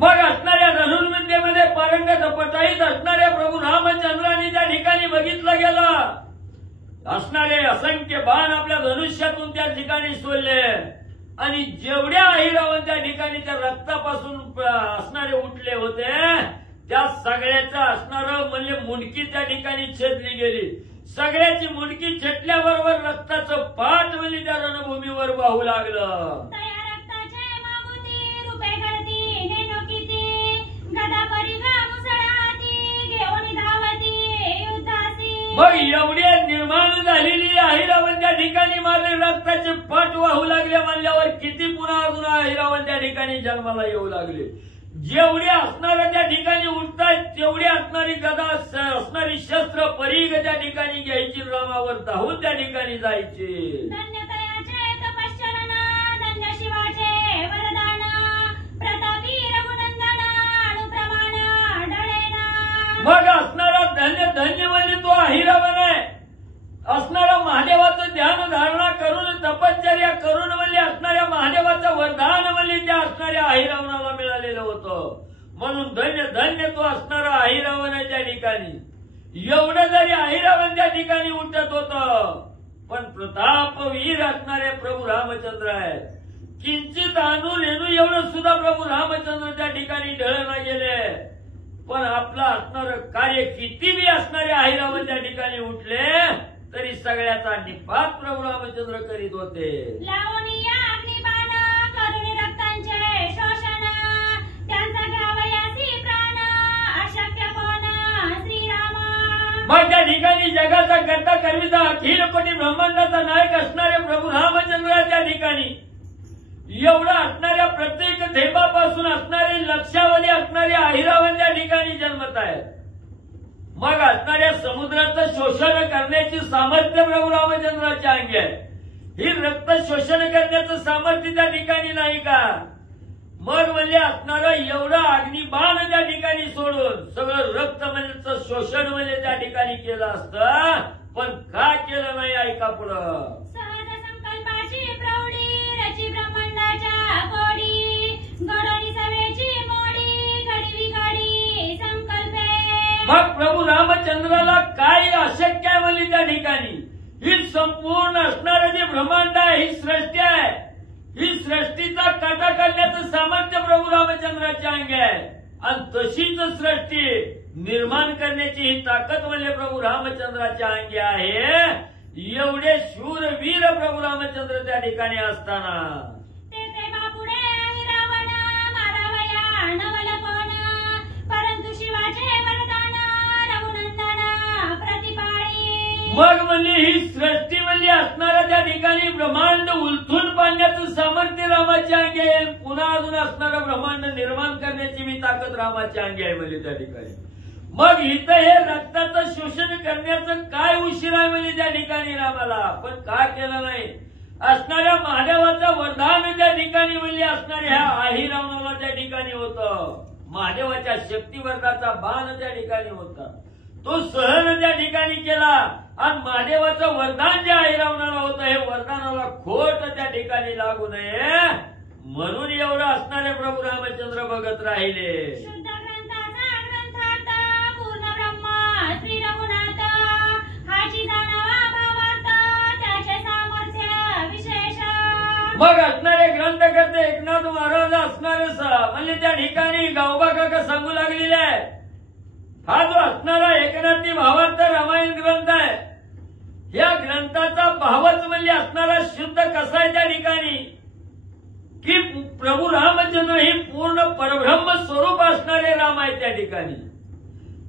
मग असणाऱ्या धनुर्विद्येमध्ये पारंगत पटाईत असणाऱ्या प्रभू रामचंद्रांनी त्या ठिकाणी बघितलं गेलं. असणारे असंख्य बाण आपल्या धनुष्यातून त्या ठिकाणी सोडले आणि जेवढ्या अहिरावण त्या ठिकाणी त्या रक्तापासून असणारे उठले होते त्या सगळ्याचं असणारं म्हणजे मुंडकी त्या ठिकाणी छेदली गेली. सगळ्याची मुंडकी छेदल्याबरोबर रक्ताचं पाठ म्हणजे त्या रणभूमीवर वाहू लागलं. तया रक्ताचे मागुती रूपे घडती नेनो किती गदा परिगा मुसळाती घेऊन धावती युद्धासी. मग एवढे निर्माण झालेली अहिरावण त्या ठिकाणी मारले, रक्ताचे पाठ वाहू लागले म्हणल्यावर किती पुन्हा अजून अहिरावण त्या ठिकाणी जन्माला येऊ लागले. जेवढे असणाऱ्या त्या ठिकाणी उठतायत तेवढी असणारी गदा असणारी शस्त्र परीघ त्या ठिकाणी घ्यायची, रामावर धावून त्या ठिकाणी जायची. धन्य तयाचे तपश्चरण करून म्हणजे असणाऱ्या महादेवाचं वरदान म्हणजे त्या असणाऱ्या अहिरावणाला मिळालेलं होतं. म्हणून धन्य धन्य तो असणारा अहिरावणाच्या ठिकाणी एवढं जरी अहिरावण त्या ठिकाणी उठत होतं, पण प्रतापवीर असणारे प्रभू रामचंद्र आहेत. किंचित अणू रेणू एवढं सुद्धा प्रभू रामचंद्र त्या ठिकाणी ढळून गेले. पण आपलं असणारं कार्य किती बी असणारे अहिरावण त्या ठिकाणी उठले तरी सगळ्याचा निपात प्रभू रामचंद्र करीत होते. लावणी या अग्निबाण करुणी रक्तांचे शोषण, त्यांचा घ्यावयासी प्राण अशक्य कोण श्रीरामा. मग त्या ठिकाणी जगाचा करता करविता अखिल कोटी ब्रह्मांडाचा नायक असणारे प्रभू रामचंद्राच्या ठिकाणी एवढं असणाऱ्या प्रत्येक थेंबापासून असणारे लक्षावधी असणारे अहिरावण त्या ठिकाणी जन्मत आहेत. मग असणाऱ्या समुद्राचं शोषण करण्याची सामर्थ्य प्रभू रामचंद्राच्या अंगी आहे. ही रक्त शोषण करण्याचं सामर्थ्य त्या ठिकाणी नाही का? मग म्हणजे असणारं एवढं अग्निबाण त्या ठिकाणी सोडून सगळं रक्त म्हणजे शोषण म्हणजे त्या ठिकाणी केलं असतं, पण का केलं नाही ऐका पुढं. सहज संकल्पाची प्रौढी रची ब्रह्मांडाच्या कोडी, घडोनी सवेची मोडी घडवी घडी संकल्पे. मग प्रभू रामचंद्राला काय अशक्य आहे म्हणजे त्या ठिकाणी ही संपूर्ण असणारं जे ब्रह्मांड आहे, ही सृष्टी आहे, ही सृष्टीचा काटा काढण्याचं सामर्थ्य प्रभू रामचंद्राच्या अंगी आहे. आणि तशीच सृष्टी निर्माण करण्याची ही ताकद म्हणजे प्रभू रामचंद्राच्या अंगी आहे. एवढे शूरवीर प्रभू रामचंद्र त्या ठिकाणी असताना ते प्रेमापुढे अहिरावण मारावया नवल कोण, परंतु शिवाचे वरदान रघुनंदन प्रतिपाळी. मग म्हणजे ही सृष्टी म्हणजे असणाऱ्या त्या ठिकाणी ब्रह्मांड उलथून पाडण्याचं सामर्थ्य रामाच्या अंगी आहे. पुन्हा अजून असणारं ब्रह्मांड निर्माण करण्याची मी ताकद रामाच्या अंगी आहे म्हणजे त्या ठिकाणी. मग इथं हे रक्ताचं शोषण करण्याचं काय उशीर आहे म्हणजे त्या ठिकाणी रामाला, पण का केलं नाही? असणाऱ्या महादेवाचं वरदान त्या ठिकाणी म्हणजे असणाऱ्या ह्या अहिरावणाला त्या ठिकाणी होतं. महादेवाच्या शक्तिवर्धाचा बाण त्या ठिकाणी होता, तो सहन त्या ठिकाणी केला. आणि महादेवाचं वरदान जे अहिरावणाला होतं, हे वरदानाला खोट त्या ठिकाणी लागू नये म्हणून एवढं असणारे प्रभू रामचंद्र बघत राहिले. शुद्ध ग्रंथाचा ग्रंथार्थ पूर्ण ब्रह्म श्री रघुनाथ, हाची जाणावा भावार्थ त्याचे सामर्थ्य विशेष. मग असणारे ग्रंथकर्ते एकनाथ महाराज असणारे म्हणजे त्या ठिकाणी गावबा काका सांगू लागलेले आहे. हा जो असणारा एकनाथी भावार्थ रामायण ग्रंथ आहे, या ग्रंथाचा भावच म्हणजे असणारा शुद्ध कसा आहे त्या ठिकाणी की प्रभू रामचंद्र हे पूर्ण परब्रह्म स्वरूप असणारे राम आहे त्या ठिकाणी.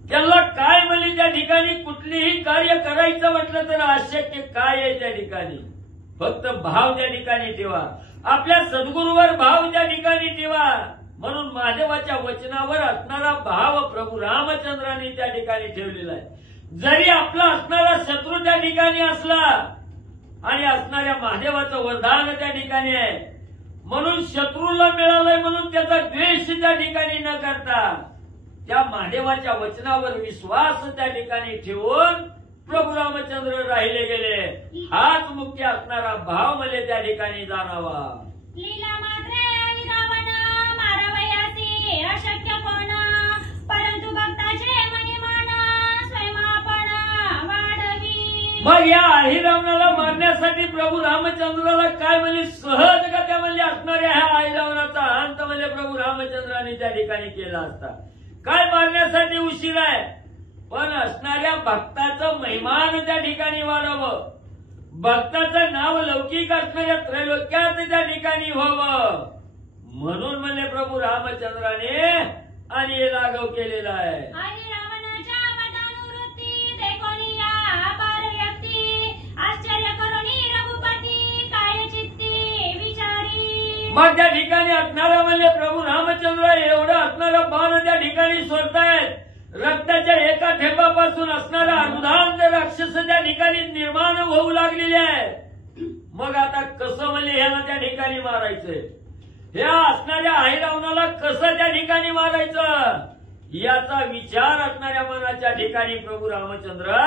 त्याला काय म्हणजे त्या ठिकाणी कुठलीही कार्य करायचं म्हटलं तर अशक्य काय आहे त्या ठिकाणी. फक्त भाव त्या ठिकाणी ठेवा, आपल्या सद्गुरूवर भाव त्या ठिकाणी ठेवा. म्हणून महादेवाच्या वचनावर असणारा भाव प्रभू रामचंद्रांनी त्या ठिकाणी ठेवलेला आहे. जरी आपला असणारा शत्रू त्या ठिकाणी असला आणि असणाऱ्या महादेवाचं वरदान त्या ठिकाणी आहे, म्हणून शत्रूला मिळालंय म्हणून त्याचा द्वेष त्या ठिकाणी न करता त्या महादेवाच्या वचनावर विश्वास त्या ठिकाणी ठेवून प्रभू रामचंद्र राहिले गेले. हाच मुख्य असणारा भाव मला त्या ठिकाणी जाणावा. लीला मात्रे अहिरावण मारावयासी अशक्य कोण, परंतु भक्ताचे मनिमान स्वयंपाण वाढवी. मग या अहिरावणाला मारण्यासाठी प्रभू रामचंद्राला काय म्हणजे सहज गत्या म्हणजे असणाऱ्या ह्या अहिरावणाचा अंत म्हणजे प्रभू रामचंद्राने त्या ठिकाणी केला असता. काय मारण्यासाठी उशीर आहे, पण असणाऱ्या भक्ताचं महिमान त्या ठिकाणी वाढावं, भक्ताचं नाव लौकिक असणाऱ्या त्रैलोक्यात त्या ठिकाणी व्हावं म्हणून म्हणजे प्रभू रामचंद्राने आणि हे लागव केलेला आहे. अहिरावणाच्या वरदानुवृत्ती देखोनी या अपार व्यक्ती, आश्चर्य करुणी रघुपती काय चित्ती विचारी. मग त्या ठिकाणी असणारा म्हणजे प्रभू रामचंद्र एवढं असणारं बाण त्या ठिकाणी सोडतायत. रक्ताच्या एका थेंबापासून असणारा अर्धांत राक्षस त्या ठिकाणी निर्माण होऊ लागलेले आहे. मग आता कसं म्हणजे ह्याला त्या ठिकाणी मारायचंय, ह्या असणाऱ्या अहिरावणाला कसं त्या ठिकाणी मारायचं याचा विचार असणाऱ्या मनाच्या ठिकाणी प्रभू रामचंद्र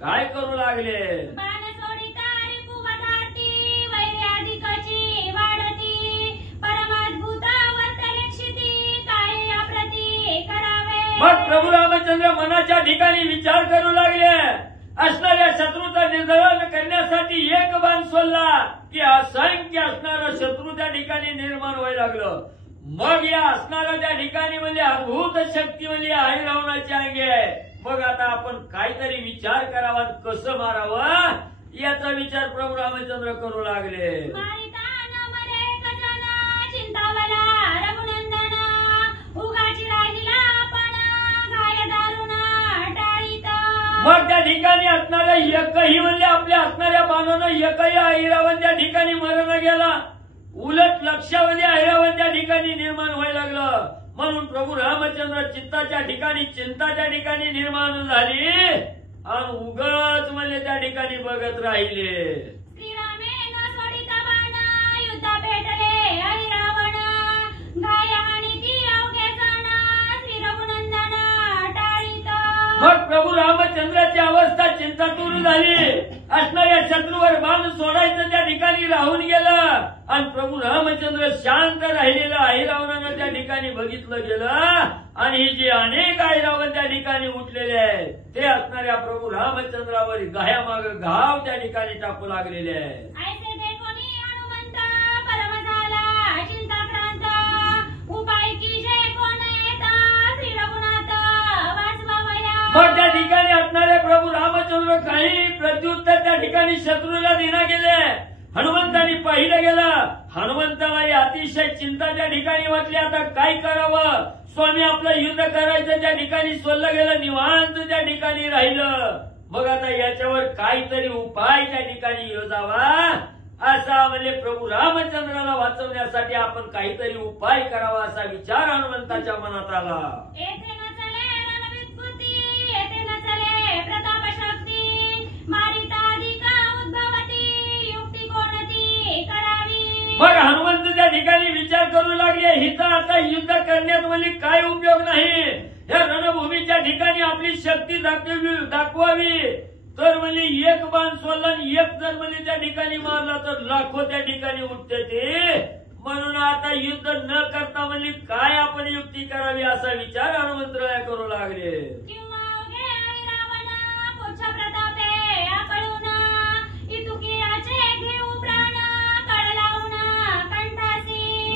काय करू लागले. बाण सोडिता रिपुवतार्ती वैर्याधिकची मग प्रभू रामचंद्र मनाच्या ठिकाणी विचार करू लागले. असणाऱ्या शत्रूचा निर्दलन करण्यासाठी एक बाण सोडला की असंख्य असणारं शत्रू त्या ठिकाणी निर्माण व्हायला लागलं. मग या असणाऱ्या त्या ठिकाणी म्हणजे अद्भुत शक्ती म्हणजे आई रावणाची अंगे आहे. मग आता आपण काहीतरी विचार करावा, कसं मारावं याचा विचार प्रभू रामचंद्र करू लागले. मग त्या ठिकाणी असणाऱ्या एकही म्हणजे आपल्या असणाऱ्या बाणानं एकही अहिरावण त्या ठिकाणी मरण गेला. उलट लक्षामध्ये अहिरावण त्या ठिकाणी निर्माण व्हायला लागलं. म्हणून प्रभू रामचंद्र चित्ताच्या ठिकाणी चिंताच्या ठिकाणी निर्माण झाली आणि उगाच म्हणजे त्या ठिकाणी बघत राहिले. मग प्रभू रामचंद्राची अवस्था चिंतातूर झाली. असणाऱ्या शत्रूवर बाण सोडायचं त्या ठिकाणी राहून गेलं आणि प्रभू रामचंद्र शांत राहिलेलं अहिरावणानं त्या ठिकाणी बघितलं गेलं आणि ही जी अनेक अहिरावण त्या ठिकाणी उठलेले आहेत ते असणाऱ्या प्रभू रामचंद्रावर घायामाग घाव त्या ठिकाणी टाकू लागलेले आहेत. मग त्या ठिकाणी असणारे प्रभू रामचंद्र काही प्रत्युत्तर त्या ठिकाणी शत्रूला देण्यात गेले. हनुमंतांनी पाहिलं गेलं. हनुमंताला अतिशय चिंता त्या ठिकाणी वाटली. आता काय करावं? स्वामी आपलं युद्ध करायचं त्या ठिकाणी सोडलं गेलं, निवांत त्या ठिकाणी राहिलं. मग आता याच्यावर काहीतरी उपाय त्या ठिकाणी योजावा असा म्हणजे प्रभू रामचंद्राला वाचवण्यासाठी आपण काहीतरी उपाय करावा असा विचार हनुमंताच्या मनात आला. मग हनुमंत त्या ठिकाणी विचार करू लागले, हिचा आता युद्ध करण्यात म्हणजे काय उपयोग नाही. या रणभूमीच्या ठिकाणी आपली शक्ती दाखवावी तर म्हणजे एक बाण सोडला आणि एक जण म्हणजे त्या ठिकाणी मारला तर लाखो त्या ठिकाणी उठते ते. म्हणून आता युद्ध न करता म्हणजे काय आपण युक्ती करावी असा विचार हनुमंतराया करू लागले.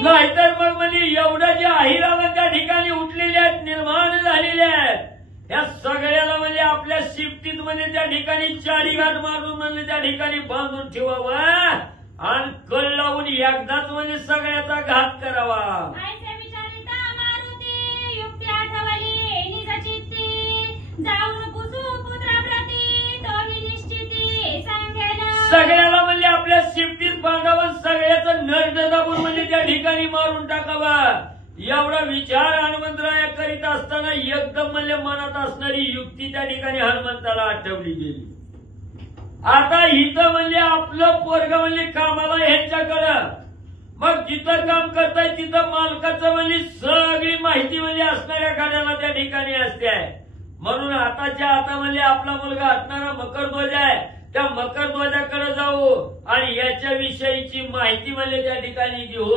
नाहीतर मग म्हणजे एवढं जे अहिरावण त्या ठिकाणी उठलेले आहेत, निर्माण झालेले आहेत, या सगळ्याला म्हणजे आपल्या शिफ्टीत म्हणजे त्या ठिकाणी चारी घाट मारून म्हणजे त्या ठिकाणी बांधून ठेवावं आणि कल लावून एकदाच म्हणजे सगळ्याचा घात करावा. सगळ्याला म्हणजे आपल्या शिफ्टीत बांधावं, सगळ्याचं नरड दाबून म्हणजे त्या ठिकाणी मारून टाकावा. एवढा विचार हनुमंतराया करीत असताना एकदम म्हणजे मनात असणारी युक्ती त्या ठिकाणी हनुमंताला आठवली गेली. आता इथं म्हणजे आपलं पोरग म्हणजे कामाला ह्यांच्याकडं, मग जिथं काम करताय तिथं मालकाचं म्हणजे सगळी माहिती म्हणजे असणाऱ्या गाड्याला त्या ठिकाणी असते. म्हणून आताच्या आता म्हणजे आपला मुलगा असणारा मकरध्वज आहे, त्या मकरध्वजाकडे जाऊ आणि याच्याविषयीची माहिती म्हणजे त्या ठिकाणी घेऊ.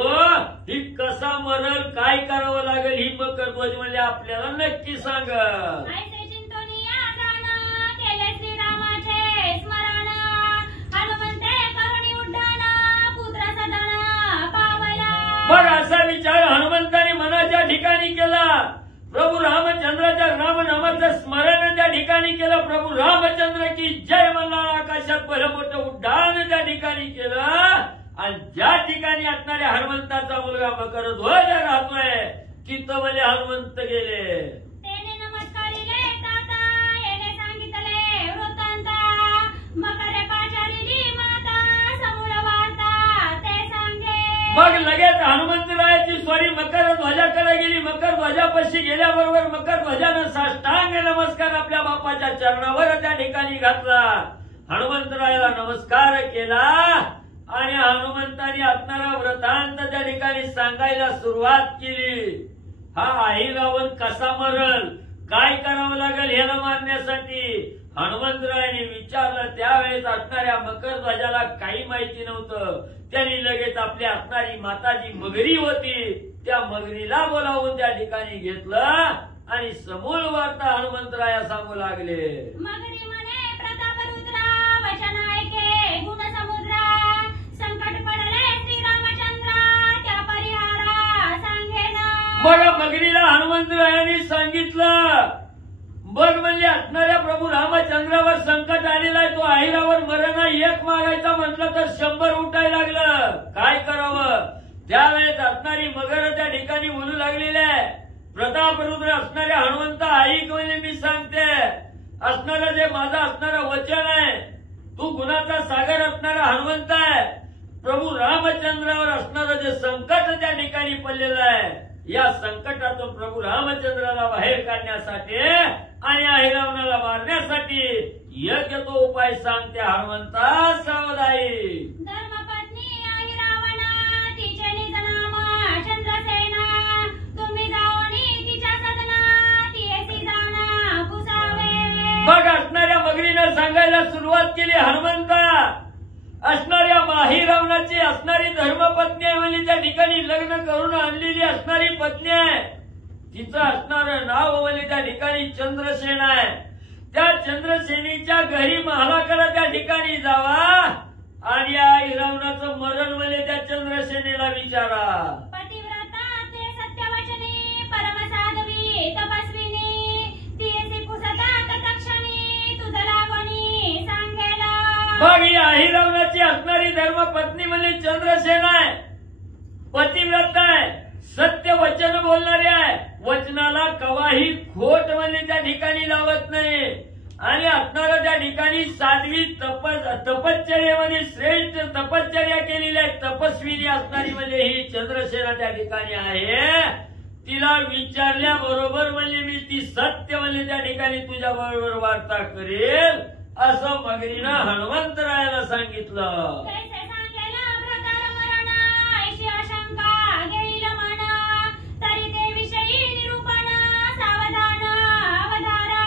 ही कसा मरल, काय करावं लागेल ही मकरध्वज म्हणजे आपल्याला नक्की सांग. मग असा विचार हनुमंताने मनाच्या ठिकाणी केला. प्रभू रामचंद्राच्या रामनामाचं स्मरण त्या ठिकाणी केलं. प्रभू रामचंद्र की जय म्हणणार आकाशात पहिलं मोठं उड्डाण त्या ठिकाणी केलं आणि ज्या ठिकाणी असणाऱ्या हनुमंताचा मुलगा मकरध्वज राहतोय तिथं म्हणजे हनुमंत गेले. मग लगेच हनुमंतरायाची स्वारी मकरध्वजाकडे गेली. मकरध्वजापाशी गेल्याबरोबर मकरध्वजानं साष्टांग नमस्कार आपल्या बापाच्या चरणावर त्या ठिकाणी घातला. हनुमंतरायाला नमस्कार केला आणि हनुमंतांनी असणारा वृत्तांत त्या ठिकाणी सांगायला सुरुवात केली. हा अहिरावण कसा मरल, काय करावं लागेल ह्याला मारण्यासाठी हनुमंतरायाने विचारलं. त्यावेळेस असणाऱ्या मकरध्वजाला काही माहिती नव्हतं. त्यांनी लगेच आपली असणारी माता जी मगरी होती त्या मगरीला बोलावून त्या ठिकाणी घेतलं आणि समूळ वार्ता हनुमंतराया सांगू लागले. मगरी म्हणे प्रतापरुद्रा वचन ऐके गुण समुद्रा संकट पडले श्रीरामचंद्रा त्या परिहारा सांगेना. मग मगरीला हनुमंतरायांनी सांगितलं, बघ म्हणजे असणाऱ्या प्रभू रामचंद्रावर संकट आलेला आहे, तो अहिरावर मरण एक मारायचा म्हटलं तर 100 उठायला लागलं. काय करावं? त्यावेळेस असणारी मगर त्या ठिकाणी बोलू लागलेली आहे, प्रतापरुद्र असणाऱ्या हनुमंत ऐक म्हणजे मी सांगते, असणारं जे माझं असणारं वचन आहे, तू गुणाचा सागर असणारा हनुमंत आहे. प्रभू रामचंद्रावर असणारं जे संकट त्या ठिकाणी पडलेलं आहे, या संकटातून प्रभू रामचंद्राला बाहेर काढण्यासाठी आणि अहिरावणाला मारण्यासाठी योग्य तो उपाय सांगते हनुमंता. सावधाई. धर्मपत्नी अहिरावणा तिचे निज नाम चंद्रसेना तुम्ही जाओनी तिच्या सदना तियेसी जाणा पुसावे. मग असणाऱ्या मगरीनं सांगायला सुरुवात केली, हनुमंता असणाऱ्या अहिरावणाची असणारी धर्मपत्नी आहे, म्हणजे त्या ठिकाणी लग्न करून आणलेली असणारी पत्नी आहे, तिचं असणारं नाव म्हणजे त्या ठिकाणी चंद्रसेन आहे. त्या चंद्रसेनीच्या घरी महालाकडे त्या ठिकाणी जावा आणि या अहिरावणाचं मरण म्हणजे त्या चंद्रसेनेला विचारा. पतिव्रता ते सत्यवचनी परमसाध्वी तपस्विनी तियेसी पुसता तत्क्षणी तुझ लागोनी सांगेला. मग ही अहिरावणाची असणारी धर्मपत्नी म्हणजे चंद्रसेन आहे, पतिव्रता आहे, सत्य वचन बोलणारी आहे, वचनाला कवाही खोट म्हणजे त्या ठिकाणी लावत नाही. आणि असणारं त्या ठिकाणी साध्वी तपश्चर्यामध्ये श्रेष्ठ तपश्चर्या केलेली आहे, तपस्विनी असणारी म्हणजे ही चंद्रसेना त्या ठिकाणी आहे. तिला विचारल्याबरोबर म्हणजे मी ती सत्य म्हणजे त्या ठिकाणी तुझ्या बरोबर वार्ता करेल असं मगरीनं हनुमंतरायाला सांगितलं. कैसे सांगेला प्रकार मरण ऐशी आशंका घेईल मन तरी ते विषयी निरूपण सावधान अवधारा.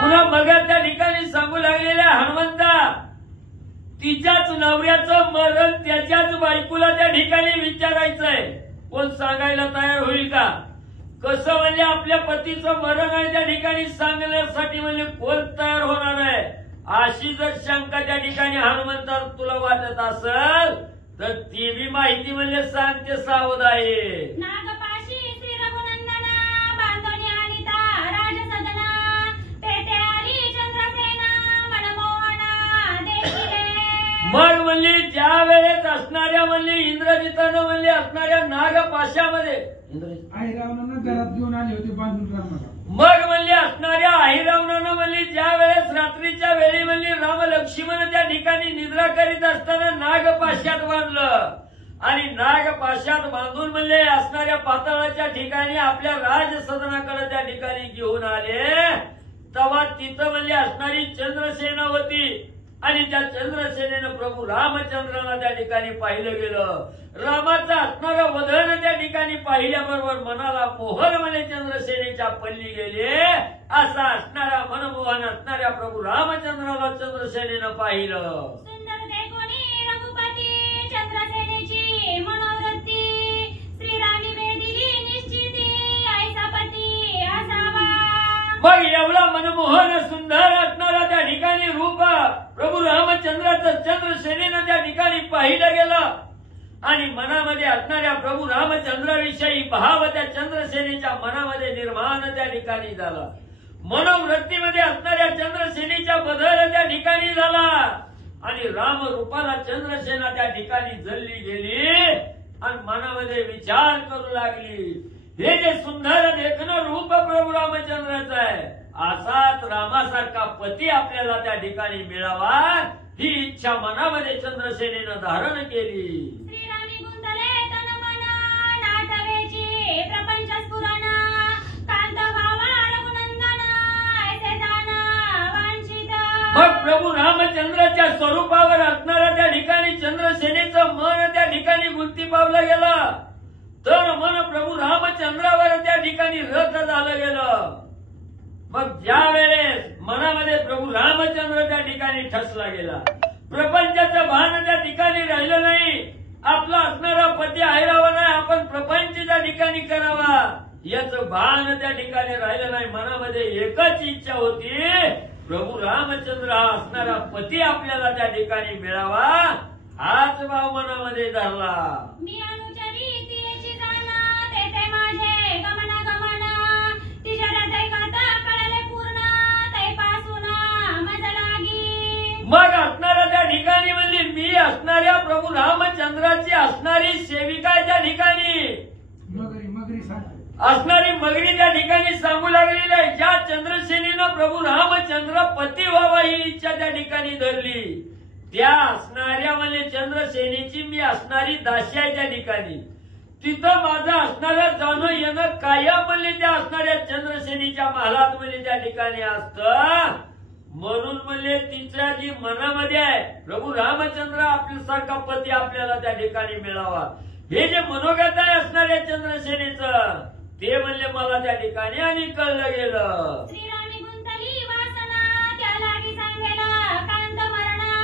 पुन्हा मगर त्या ठिकाणी सांगू लागलेल्या हनुमंता तिच्याच नवऱ्याचं मरण त्याच्याच बायकोला त्या ठिकाणी विचारायचंय, कोण सांगायला तयार होईल का? कसं म्हणजे आपल्या पतीचं मरण आहे त्या ठिकाणी सांगण्यासाठी म्हणजे कोण तयार होणार आहे? अशी जर शंका त्या ठिकाणी हनुमंता तुला वाटत असेल तर ती बी माहिती म्हणजे सांगते सावधाई. नागपाशी श्री रघुनंदना बांधणी आणिता राजसदना तेथे आली चंद्रसेना मनमोहना देखिले. मग म्हणजे ज्या वेळेस असणाऱ्या म्हणजे इंद्रजितानं म्हणजे असणाऱ्या नागपाशामध्ये अहिरावणानं घरात घेऊन आले होते बांधून रामाला. मग म्हणजे असणाऱ्या अहिरावणानं म्हणजे ज्या वेळेस रात्रीच्या वेळी म्हणजे राम लक्ष्मण त्या ठिकाणी निद्रा करीत असताना नागपाशात बांधलं आणि नागपाशात बांधून म्हणजे असणाऱ्या पाताळाच्या ठिकाणी आपल्या राजसदनाकडे त्या ठिकाणी घेऊन आले. तेव्हा तिथं म्हणजे असणारी चंद्रसेना होती आणि त्या चंद्रसेनेनं प्रभू रामचंद्राला त्या ठिकाणी पाहिलं गेलं. रामाचं असणारं वधन त्या ठिकाणी पाहिल्याबरोबर मनाला मोहन म्हणजे चंद्रसेनेच्या पल्ली गेले. असा असणारा मनमोहन असणाऱ्या प्रभू रामचंद्राला चंद्रसेनेनं पाहिलं. सुंदर देखोनी रघुपती चंद्रसेनेची मनोवृत्ती श्रीरामी वेदिली निश्चिती ऐसा पती असावा. मग एवढा मनमोहन सुंदर असणारा त्या ठिकाणी रूप प्रभू रामचंद्राचं चंद्रसेनेनं त्या ठिकाणी पाहिलं गेलं आणि मनामध्ये असणाऱ्या प्रभू रामचंद्राविषयी भाव त्या चंद्रसेनेच्या मनामध्ये निर्माण त्या ठिकाणी झाला. मनोवृत्तीमध्ये असणाऱ्या चंद्रसेनेच्या बदल त्या ठिकाणी झाला आणि राम रूपाला चंद्रसेना त्या ठिकाणी जळली गेली आणि मनामध्ये विचार करू लागली, हे जे सुंदर देखणं रूप प्रभू रामचंद्राचं आहे, असाच रामासारखा पती आपल्याला त्या ठिकाणी मिळावा ही इच्छा मनामध्ये चंद्रसेनेनं धारण केली. श्रीरामी गुंतले तन मन नाटवेची प्रपंच स्फुरण कांत भावा रघुनंदन ऐसे जाण वांछित. मग प्रभू रामचंद्राच्या स्वरूपावर असणाऱ्या त्या ठिकाणी चंद्रसेनेचं मन त्या ठिकाणी गुंती पावलं गेलं, तर मन प्रभू रामचंद्रावर त्या ठिकाणी रथ झालं गेलं. मग ज्या वेळेस मनामध्ये प्रभू रामचंद्र त्या ठिकाणी ठसला गेला, प्रपंचाचं भान त्या ठिकाणी राहिलं नाही. आपला असणारा पती अहिरावण आहे, आपण प्रपंच त्या ठिकाणी करावा याचं भान त्या ठिकाणी राहिलं नाही. मनामध्ये एकच इच्छा होती, प्रभू रामचंद्र हा असणारा पती आपल्याला त्या ठिकाणी मिळावा, हाच भाव मनामध्ये धरला. मी अनुचरी तिची जाणा, तेथे माझे गमना गमना, तिच्या हृदय गाथा कळले पूर्ण, तैपासून मज लागी. मग असणाऱ्या त्या ठिकाणी म्हणजे मी असणाऱ्या प्रभू रामचंद्राची असणारी सेविका त्या ठिकाणी मगरी सांग. असणारी मगरी त्या ठिकाणी सांगू लागलेली आहे. ज्या चंद्रसेनीनं प्रभू रामचंद्र पती व्हावा ही इच्छा त्या ठिकाणी धरली, त्या असणाऱ्या म्हणजे चंद्रसेनीची मी असणारी दासी आहे त्या ठिकाणी. तिथं माझं असणारं जाणं येणं कायम म्हणजे त्या असणाऱ्या चंद्रसेनीच्या महालात म्हणजे त्या ठिकाणी असतं. म्हणून म्हणजे तिच्या जी मनामध्ये आहे, प्रभू रामचंद्र आपल्यासारखा पती आपल्याला त्या ठिकाणी मिळावा, हे जे मनोगत आहे असणाऱ्या चंद्रसेनेचं, ते म्हणले मला त्या ठिकाणी आणि कळलं गेलं. श्रीरामी गुंतली वासना, त्या लागी सांगेला कांत मरणा,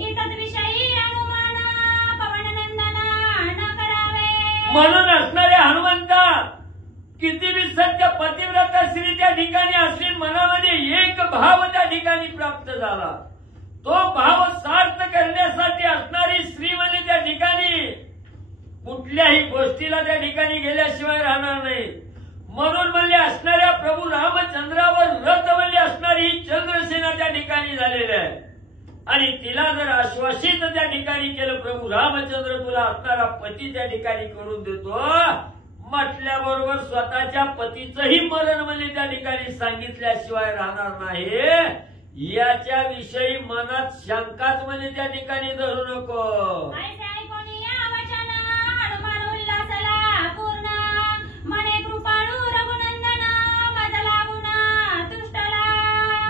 एकच विषयी अनुमाना, पवननंदना न करावे. म्हणून असणाऱ्या हनुमंता किती बी सत्य पतिव्रता स्त्री त्या ठिकाणी असली, मनामध्ये एक भाव त्या ठिकाणी प्राप्त झाला. तो भाव सार्थ करण्यासाठी असणारी स्त्री म्हणजे त्या ठिकाणी कुठल्याही गोष्टीला त्या ठिकाणी गेल्याशिवाय राहणार नाही. म्हणून म्हणजे असणाऱ्या प्रभू रामचंद्रावर रथ म्हणजे असणारी ही चंद्रसेना त्या ठिकाणी झालेली आहे. आणि तिला जर आश्वासित त्या ठिकाणी केलं, प्रभू रामचंद्र तुला असणारा पती त्या ठिकाणी करून देतो म्हटल्याबरोबर स्वतःच्या पतीचंही मरण म्हणजे त्या ठिकाणी सांगितल्याशिवाय राहणार नाही. याच्या विषयी मनात शंकाच म्हणजे त्या ठिकाणी धरू नको. ऐसे ऐकून या वचन, हनुमान उल्हासला पूर्ण, म्हणे कृपाळू रघुनंदन, मज लागून तुष्टला.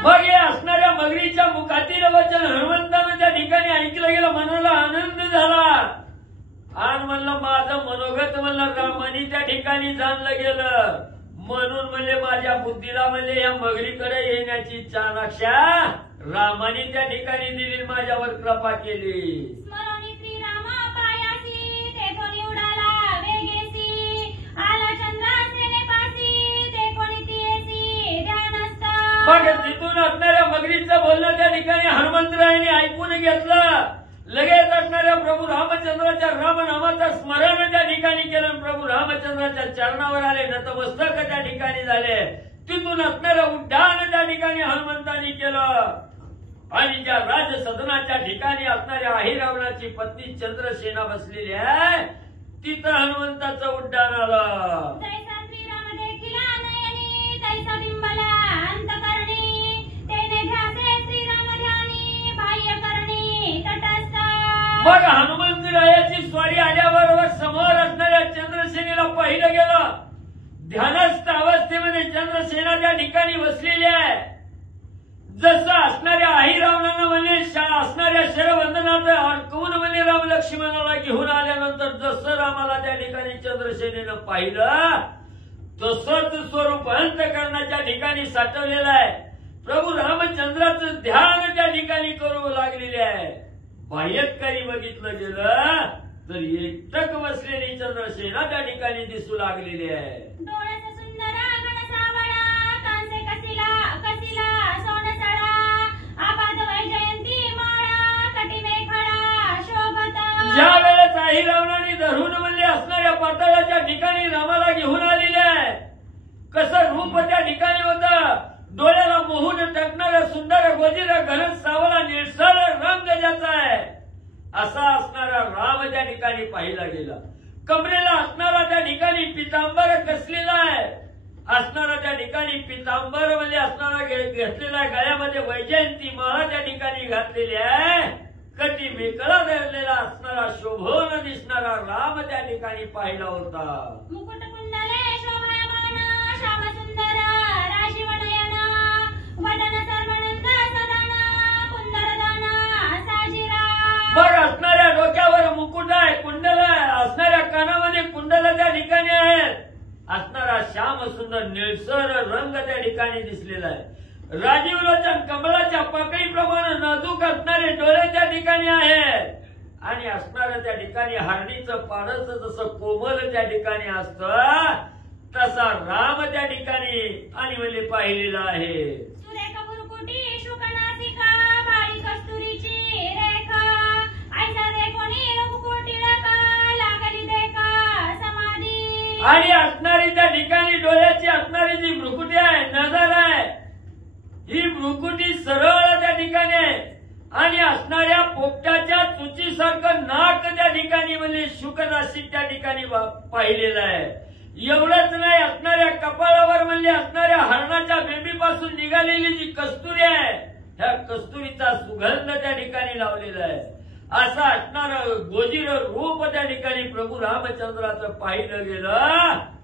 मग हे असणाऱ्या मगरीच्या मुखातील वचन हनुमंतानं त्या ठिकाणी ऐकलं गेलं, मनाला आनंद झाला. आणि म्हणलं माझं मनोगत म्हणलं रामानी त्या ठिकाणी जाणलं गेलं. म्हणून म्हणजे माझ्या बुद्धीला म्हणजे या मगरीकडे येण्याची चाणाक्षा रामाने त्या ठिकाणी दिली, माझ्यावर कृपा केली. स्मरोनी श्रीराम पायासी, तेथून उडाला वेगेसी, आला चंद्रसेनेपासी, ते कोणी तियेसी ध्यानस्थ. मग तिथून असणाऱ्या मगरीचं बोलणं त्या ठिकाणी हनुमंतरायांनी ऐकून घेतलं. लगेच असणाऱ्या प्रभू रामचंद्राच्या रामनामाचं स्मरण त्या ठिकाणी केलं, प्रभू रामचंद्राच्या चरणावर आले, नतमस्तक त्या ठिकाणी झाले. तिथून असणारं उड्डाण त्या ठिकाणी हनुमंतांनी केलं. आणि ज्या राजसदनाच्या ठिकाणी असणाऱ्या अहिरावणाची पत्नी चंद्रसेना बसलेली आहे, तिथं हनुमंताचं उड्डाण आलं. जैसा श्रीराम देखिला नयनी, तैसा बिंबला अंतकरणी, तेने ध्यासे श्रीराम ध्यानी, बाह्य करणी तटस्थ. मग हनुमंतरायाची स्वारी आल्याबरोबर समोर असणाऱ्या चंद्रसेनेला पाहिलं गेलं. ध्यानस्थ अवस्थेमध्ये चंद्रसेना त्या ठिकाणी बसलेली आहे. जसं असणाऱ्या अहिरावणानं म्हणजे असणाऱ्या शरवंदनात अडकवून म्हणजे राम लक्ष्मणाला घेऊन आल्यानंतर जसं रामाला त्या ठिकाणी चंद्रसेनेनं पाहिलं, तसंच स्वरूप अंतःकरणाच्या ठिकाणी साठवलेलं आहे. प्रभू रामचंद्राचं ध्यान त्या ठिकाणी करू लागलेले आहे. बाह्यकारी बघितलं गेलं तर एकटक बसलेली चंद्रसेना त्या ठिकाणी दिसू लागलेली आहे. डोळ्याचा सुंदर घनसावळा, कांसे कसिला सोनसळा, आबाद वैजयंती माळा, कटी मेखळा शोभत. ज्या वेळेस अहिरावणाने धरून म्हणजे असणाऱ्या पाताळाच्या ठिकाणी रामाला घेऊन आलेले आहे, कसं रूप त्या ठिकाणी होतं. डोळ्याला मोहून टाकणारा सुंदर गोजिरा घन सावळा निळसर रंग ज्याचा आहे, असा असणारा राम त्या ठिकाणी पाहिला गेला. कमरेला असणारा त्या ठिकाणी पितांबर कसलेला आहे, असणारा त्या ठिकाणी पितांबर म्हणजे असणारा घेतलेला आहे. गळ्यामध्ये वैजयंती माळा त्या ठिकाणी घातलेली आहे. कटी मेकळा धरलेला असणारा शोभून दिसणारा राम त्या ठिकाणी पाहिला होता. मुकुट कुंडले शोभायमान, श्याम सुंदर राशिवनयन, वदन सर्वानंद सदन, कुंदरदान साजिरा. मग असणाऱ्या डोक्यावर मुकुट आहे, कुंडल आहे, असणाऱ्या कानामध्ये कुंडल त्या ठिकाणी आहेत. असणारा श्याम सुंदर निळसर रंग त्या ठिकाणी दिसलेला आहे. राजीव लोचन कमळाच्या पाकळीप्रमाणे नाजूक असणारे डोळे त्या ठिकाणी आहेत. आणि असणाऱ्या त्या ठिकाणी हरणीचं पारस जसं कोमल त्या ठिकाणी असतं, तसा राम त्या ठिकाणी आणि म्हणजे पाहिलेला आहे. सुरेख बुरकुटी शुकनासिका बाळी कस्तुरीची रेखा ऐसा रे कोणी रघुकोटी रेखा लागली देखा समाधी. आणि असणारी त्या ठिकाणी डोळ्याची असणारी जी भ्रुकुटी आहे, नजर आहे, ही भ्रुकुटी सरळ त्या ठिकाणी आहे आणि असणाऱ्या पोपटाच्या चुचीसारखं नाक त्या ठिकाणी म्हणजे शुकनासिक त्या ठिकाणी पाहिलेलं आहे. एवढंच नाही, असणाऱ्या कपाळावर म्हणजे असणाऱ्या हरणाच्या बेबीपासून निघालेली जी कस्तुरी आहे, त्या कस्तुरीचा सुगंध त्या ठिकाणी लावलेला आहे. असं असणारं गोजीर रूप त्या ठिकाणी प्रभू रामचंद्राचं पाहिलं गेलं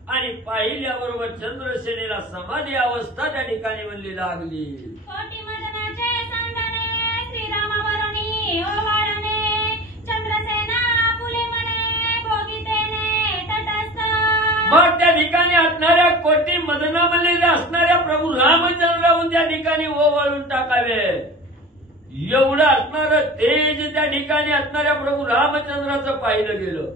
आणि पाहिल्याबरोबर चंद्रसेनेला समाधी अवस्था त्या ठिकाणी म्हणली लागली. कोटी मदनाचे सांडणे श्रीरामावरणी ओवाळणे चंद्रसेना फुले मने भोगितेने तटस्थ. मग त्या ठिकाणी असणाऱ्या कोटी मदनामध्ये असणाऱ्या प्रभू रामचंद्राहून त्या ठिकाणी ओवाळून टाकावे, एवढं असणारं तेज त्या ठिकाणी असणाऱ्या प्रभू रामचंद्राचं पाहिलं गेलं.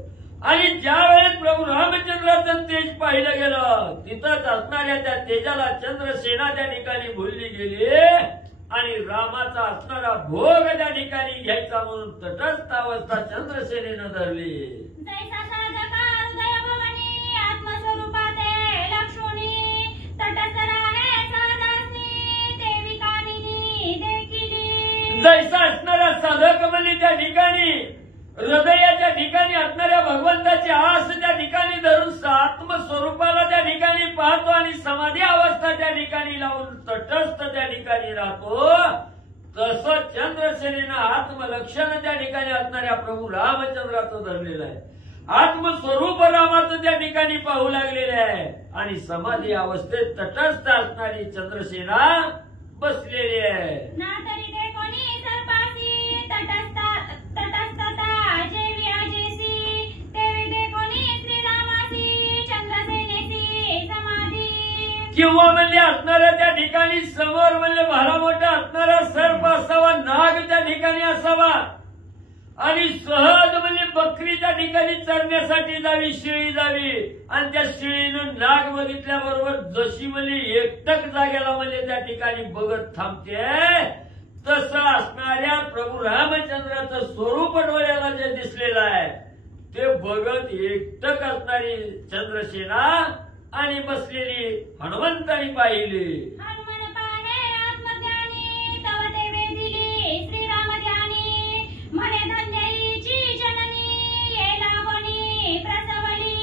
आणि ज्या वेळेस प्रभू रामचंद्राचं तेज पाहिलं गेलं, तिथंच असणाऱ्या त्या तेजाला चंद्रसेना त्या ठिकाणी भुलली गेली आणि रामाचा असणारा भोग त्या ठिकाणी घ्यायचा म्हणून तटस्थ अवस्था चंद्रसेनेनं धरली. जैसा साधका हृदय भवनी आत्मस्वरूपाते लक्ष्मणी तटस्थ राहे सहजासनी देवी कामिनी देखिली. जैसा असणारा साधक म्हणजे त्या ठिकाणी हृदयाच्या ठिकाणी असणाऱ्या भगवंताची आस त्या ठिकाणी धरून आत्मस्वरूपाला त्या ठिकाणी पाहतो आणि समाधी अवस्था त्या ठिकाणी लावून तटस्थ त्या ठिकाणी राहतो, तसं चंद्रसेनेनं आत्मलक्षण त्या ठिकाणी असणाऱ्या प्रभू रामचंद्राचं धरलेलं आहे. आत्मस्वरूप रामाचं त्या ठिकाणी पाहू लागलेले आहे आणि समाधी अवस्थेत तटस्थ असणारी चंद्रसेना बसलेली आहे. ना तरी ते कोणी सर्पासी तटस्थता जेवी आजेसी तेवी ते कोणी श्रीरामासी चंद्रसेनेसी समाधी. किंवा म्हणजे असणाऱ्या त्या ठिकाणी समोर म्हणजे भला मोठा असणारा सर्प असावा, नाग त्या ठिकाणी असावा आणि सहज म्हणजे बकरी त्या ठिकाणी चरण्यासाठी जावी, शेळी जावी आणि त्या शेळीनं नाग बघितल्याबरोबर जशी म्हणजे एकटक जाग्याला म्हणजे त्या ठिकाणी बघत थांबते, तसं असणाऱ्या प्रभू रामचंद्राचं स्वरूप डोळ्याला जे दिसलेलं आहे ते बघत एकटक असणारी चंद्रसेना आणि बसलेली हनुमंतानी पाहिली. हनुमान पाहे आत्मध्यानी तव ते वेदिली श्रीराम ध्यानी म्हणे धन्यईची जननी येला कोणी प्रसवली.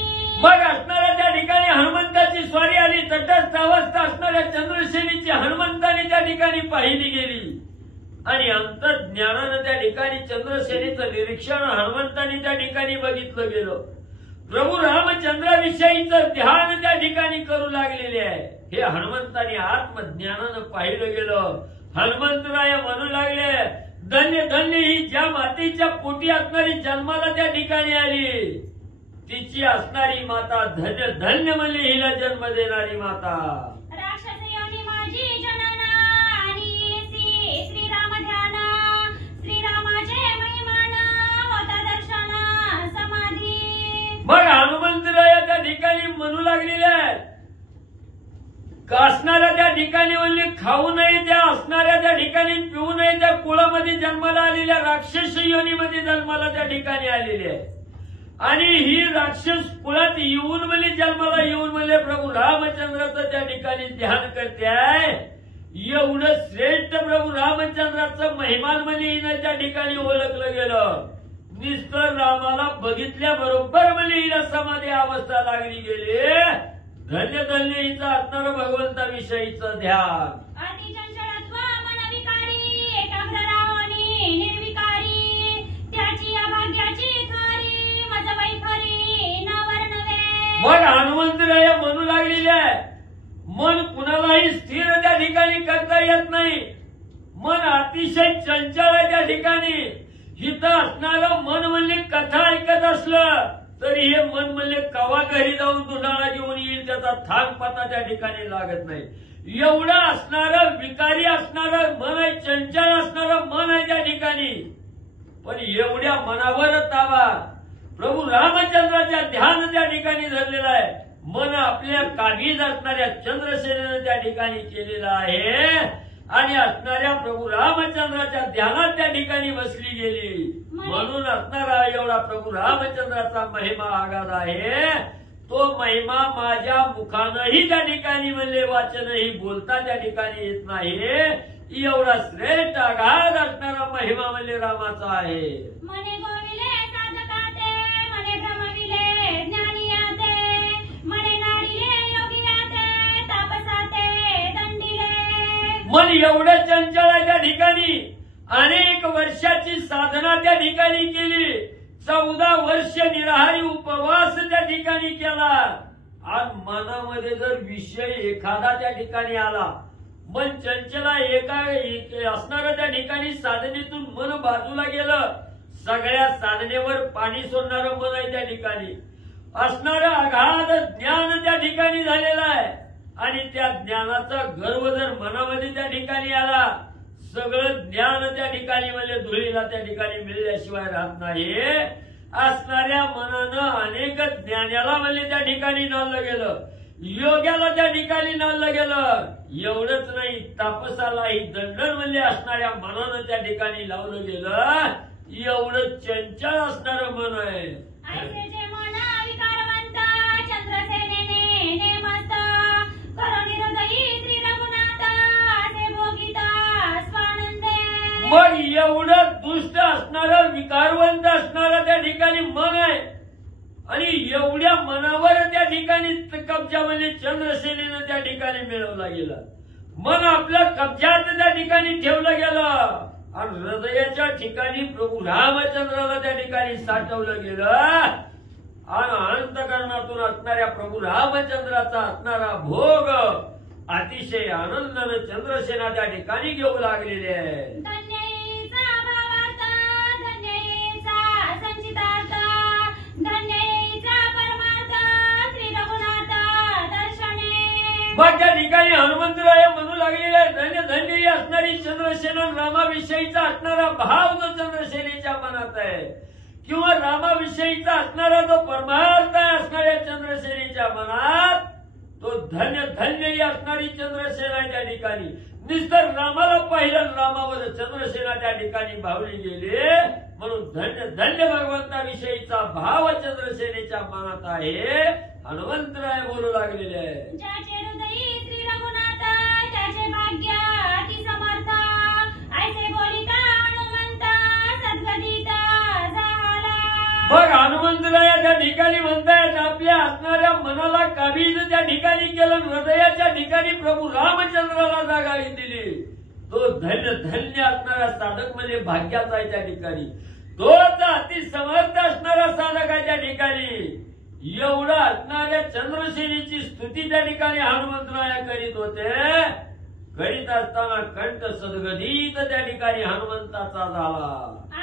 मग असणाऱ्या त्या ठिकाणी हनुमंताची स्वारी आली, तटस्थ अवस्था असणाऱ्या चंद्रसेनेची हनुमंताने त्या ठिकाणी पाहिली गेली आणि अंतर्ज्ञानानं त्या ठिकाणी चंद्रसेनेचं निरीक्षण हनुमंतानी त्या ठिकाणी बघितलं गेलं. प्रभू रामचंद्राविषयीचं ध्यान त्या ठिकाणी करू लागलेले आहे. हे हनुमंतानी आत्मज्ञानानं पाहिलं गेलं. हनुमंतराय म्हणू लागले, धन्य धन्य ही ज्या मातेच्या पोटी असणारी जन्माला त्या ठिकाणी आली, तिची असणारी माता धन्य धन्य म्हणजे हिला जन्म देणारी माता. राक्षस योनी माझी जनना आणि श्रीराम ध्यान श्रीरामाचे महिमान होता दर्शन समाधी. मग हनुमंतराया त्या ठिकाणी म्हणू लागलेले आहेत, असणाऱ्या त्या ठिकाणी म्हणजे खाऊ नये त्या, असणाऱ्या त्या ठिकाणी पिऊ नये त्या कुळामध्ये जन्माला आलेल्या राक्षस योनीमध्ये जन्माला त्या ठिकाणी आलेली आहे आणि ही राक्षस कुळात येऊन म्हणजे जन्माला येऊन म्हणजे प्रभू रामचंद्राचं त्या ठिकाणी ध्यान करते आहे. एवढं श्रेष्ठ प्रभू रामचंद्राचं महिमान म्हणजे हिनं त्या ठिकाणी ओळखलं गेलं. निस्तर रामाला बघितल्याबरोबर म्हणजे हिला समाधी अवस्था लागली गेली. धन्य धन्य हिचं असणारं भगवंताविषयीचं ध्यान. अतिचंचलत्व मनविकारी एकाग्र रावणी निर्विकारी त्याची अभाग्याची खारी मज वैखरी न वर्णवे. मग हनुमंतराय म्हणू लागलेले आहे, मन कुणालाही स्थिर त्या ठिकाणी करता येत नाही. मन अतिशय चंचल आहे त्या ठिकाणी. हिथं असणारं मन म्हणजे कथा ऐकत असलं तरी हे मन म्हणजे कवा घरी जाऊन दुधाळा घेऊन येईल त्याचा थांग पता त्या ठिकाणी लागत नाही. एवढं असणारं विकारी असणारं मन आहे, चंचल असणारं मन आहे त्या ठिकाणी. पण एवढ्या मनावर ताबा प्रभू रामचंद्राच्या ध्यान त्या ठिकाणी धरलेला आहे. मन आपल्या काबीज असणाऱ्या चंद्रसेनेनं त्या ठिकाणी केलेलं आहे आणि असणाऱ्या प्रभू रामचंद्राच्या ध्यानात त्या ठिकाणी बसली गेली. म्हणून असणारा एवढा प्रभू रामचंद्राचा महिमा आगाध आहे. तो महिमा माझ्या मुखानंही त्या ठिकाणी म्हणले वाचनही बोलता त्या ठिकाणी येत नाही. एवढा श्रेष्ठ आगाध असणारा महिमा म्हणले रामाचा आहे. मने गोविले साधकाते, मने भ्रमविले ज्ञानियाते, मने नाडिले योगियाते, तापसाते दंडिले. मन एवढं चंचल आहे त्या ठिकाणी. अनेक वर्षाची साधना त्या ठिकाणी केली. 14 वर्ष निराहारी उपवास त्या ठिकाणी केला. आणि मनामध्ये जर विषय एखादा त्या ठिकाणी आला, मन चंचला एका असणाऱ्या त्या ठिकाणी साधनेतून मन बाजूला गेलं. सगळ्या साधनेवर पाणी सोडणारं मन आहे त्या ठिकाणी. असणारं अगाध ज्ञान त्या ठिकाणी झालेलं आहे आणि त्या ज्ञानाचा गर्व जर मनामध्ये त्या ठिकाणी आला, सगळं ज्ञान त्या ठिकाणी म्हणजे धुळीला त्या ठिकाणी मिळल्याशिवाय राहत नाही. असणाऱ्या मनानं अनेक ज्ञानाला म्हणजे त्या ठिकाणी नांदलं गेलं, योग्याला त्या ठिकाणी नांदलं गेलं. एवढंच नाही, तापसालाही दंडन म्हणजे असणाऱ्या मनानं त्या ठिकाणी लावलं गेलं. एवढं चंचल असणारं मन आहे. ऐसे जे मन विकारवंत चंद्रसेनेने नेमत, करुणी हृदयी श्री रघुनाथ असे भोगिता स्वानंदे. मग एवढं दुष्ट असणारं विकारवंत असणारं त्या ठिकाणी मन आहे आणि एवढ्या मनावर त्या ठिकाणी कब्जा म्हणजे चंद्रसेनेनं त्या ठिकाणी मिळवला गेला. मन आपल्या कब्जात त्या ठिकाणी ठेवलं गेलं आणि हृदयाच्या ठिकाणी प्रभू रामचंद्राला त्या ठिकाणी साठवलं गेलं आणि अंतकरणातून असणाऱ्या प्रभू रामचंद्राचा असणारा भोग अतिशय आनंदानं चंद्रसेना त्या ठिकाणी घेऊ लागलेले आहे. धन्यईचा भावार्थ, धन्यईचा संचितार्थ, धन्यईचा परमार्थ श्री रघुनाथ दर्शने. मग त्या ठिकाणी हनुमंतराय म्हणू लागलेले आहे, धन्य धन्य ही असणारी चंद्रसेना रामाविषयीचा असणारा भाव जो चंद्रसेनेच्या मनात आहे किंवा रामाविषयीचा असणारा जो परमार्थ आहे असणाऱ्या चंद्रसेनेच्या मनात, तो धन्य धन्य ही असणारी चंद्रसेना आहे त्या ठिकाणी. निस्तर रामाला पाहिलं, रामावर चंद्रसेना त्या ठिकाणी भावली गेली. म्हणून धन्य धन्य भगवंताविषयीचा भाव चंद्रसेनेच्या मनात आहे. हनुमंतराय बोलू लागलेले आहे. ज्याचे हृदयी श्री रघुनाथ त्याचे भाग्य अति समर्थ, ऐसे बोलिता हनुमंत सद्गदित झाला. बघ हनुमंतराय त्या ठिकाणी म्हणतायत, आपल्या असणाऱ्या मनाला काबीज त्या ठिकाणी केलं, हृदयाच्या ठिकाणी प्रभू रामचंद्राला जागा दिली. तो धन्य धन्य असणारा साधक म्हणजे भाग्याचा आहे त्या ठिकाणी. तोच अति समर्थ असणारा साधक आहे त्या ठिकाणी. एवढं असणाऱ्या चंद्रसेनेची स्तुती त्या ठिकाणी हनुमंतराय करीत होते. करीत असताना कंठ सद्गदित त्या ठिकाणी हनुमंताचा झाला.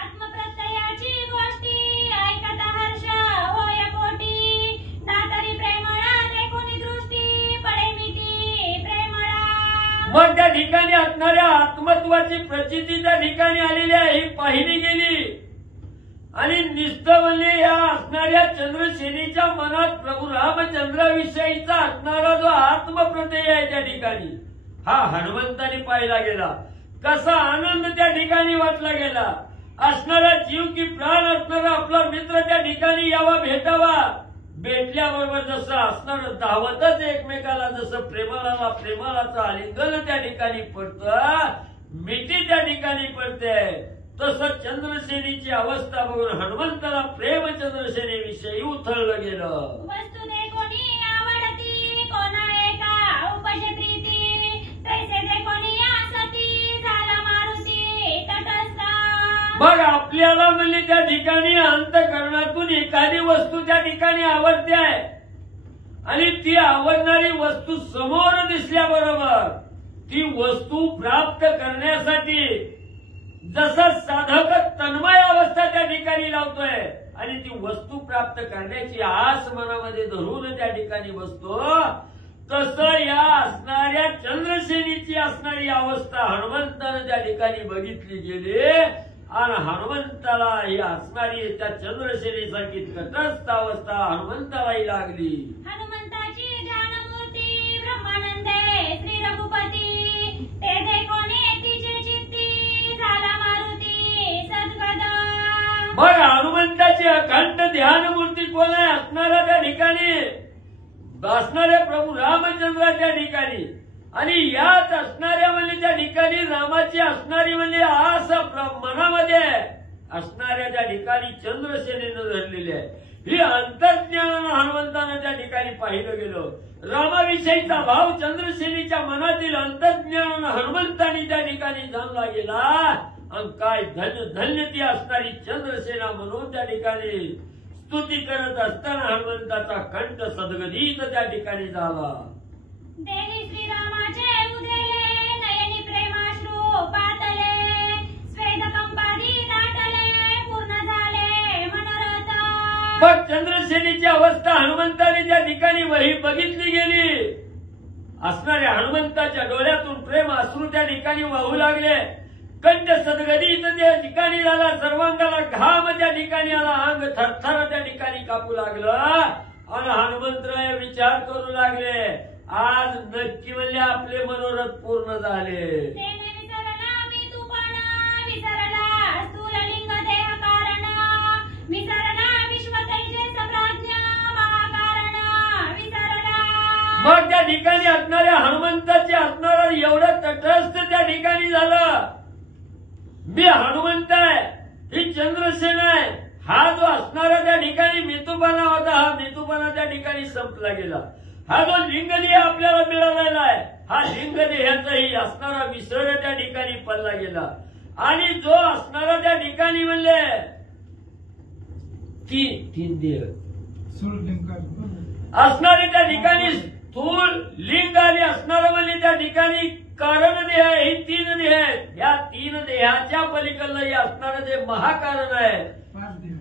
आत्मप्रत्ययाची गोष्टी ऐकत हर्ष होय पोटी, दातरी प्रेमळा देखुनी दृष्टी पडे मिटी प्रेमळा. मग त्या ठिकाणी असणाऱ्या आत्मत्वाची प्रचिती त्या ठिकाणी आलेली आहे, ही पाहिली गेली आणि निष्ठवले या असणाऱ्या चंद्रसेनेच्या मनात प्रभू रामचंद्राविषयीचा असणारा जो आत्मप्रत्यय आहे त्या ठिकाणी हा हनुमंताने पाहिला गेला. कसा आनंद त्या ठिकाणी वाटला गेला. असणारा जीव की प्राण असणारा आपला मित्र त्या ठिकाणी यावा, भेटावा. भेटल्याबरोबर जसं असणार धावतच एकमेकाला जसं प्रेमालाचं आलिंगन त्या ठिकाणी पडतं, मिठी त्या ठिकाणी पडते, तसं चंद्रसेनेची अवस्था बघून हनुमंताला प्रेम चंद्रसेनेविषयी उथळलं गेलं. वस्तू दे कोणी आवडती, कोणा एका उपजे प्रीती, तैसे दे कोणी आसती, झाला मारुती तटस्थ. मग आपल्याला म्हणजे त्या ठिकाणी अंतःकरणातून एखादी वस्तू त्या ठिकाणी आवडते आहे आणि ती आवडणारी वस्तू समोर दिसल्याबरोबर ती वस्तू प्राप्त करण्यासाठी जसा साधक तन्मय अवस्था त्या ठिकाणी लावतोय आणि ती वस्तू प्राप्त करण्याची आस मनामध्ये धरून त्या ठिकाणी बसतो, तसं या असणाऱ्या चंद्रसेनेची असणारी अवस्था हनुमंतानं त्या ठिकाणी बघितली गेली आणि हनुमंताला ही असणारी त्या चंद्रसेनेसारखी तटस्थ अवस्था हनुमंतालाही लागली. हनुमंताची ध्यान मूर्ती कोण आहे असणारा त्या ठिकाणी असणारे प्रभू रामचंद्राच्या ठिकाणी आणि याच असणाऱ्या म्हणजे त्या ठिकाणी रामाची असणारी म्हणजे आस मनामध्ये असणाऱ्या त्या ठिकाणी चंद्रसेनेनं धरलेली आहे. ही अंतर्ज्ञानानं हनुमंतानं त्या ठिकाणी पाहिलं गेलं. रामाविषयीचा भाव चंद्रसेनीच्या मनातील अंतर्ज्ञानानं हनुमंतानी त्या ठिकाणी जाणला गेला आणि काय धन्य धन्य ती असणारी चंद्रसेना म्हणून त्या ठिकाणी स्तुती करत असताना हनुमंताचा कंठ सद्गदित त्या ठिकाणी झाला. देवी श्रीरामाचे उदेले नयनी प्रेमाश्रू पातले स्वेद कंपादी दाटले पूर्ण झाले मनोरथ. मग चंद्रसेनीची अवस्था हनुमंताने त्या ठिकाणी वही बघितली गेली. असणाऱ्या हनुमंताच्या डोळ्यातून प्रेम अश्रू त्या ठिकाणी वाहू लागले. कंठ सद्गदित त्या ठिकाणी झाला. सर्वांगाला घाम त्या ठिकाणी आला. अंग थरथर त्या ठिकाणी कापू लागलं आणि हनुमंतराय विचार करू लागले आज नक्की म्हणजे आपले मनोरथ पूर्ण झाले. तेने विसरला मी तूपणा विसरला स्थूललिंग देह कारण विसरला विश्व तैजस प्रज्ञा महाकारण विसरला. मग त्या ठिकाणी असणाऱ्या हनुमंताचे असणारा एवढं तटस्थ त्या ठिकाणी झालं. मी हनुमंत आहे ही चंद्रसेना आहे. हा जो असणारा त्या ठिकाणी मितूपणा होता हा मितूपणा त्या ठिकाणी संपला गेला. हा जो लिंगदेह आपल्याला मिळालेला आहे हा लिंगदेहाचाही असणारा विसर त्या ठिकाणी पडला गेला. आणि जो असणारा त्या ठिकाणी म्हणले तीन देह असणारे त्या ठिकाणी स्थूल लिंग आणि असणारं म्हणजे त्या ठिकाणी कारण देह ही तीन देह आहेत. या तीन देहाच्या पलीकडलं असणारं जे महाकारण आहे 5 देह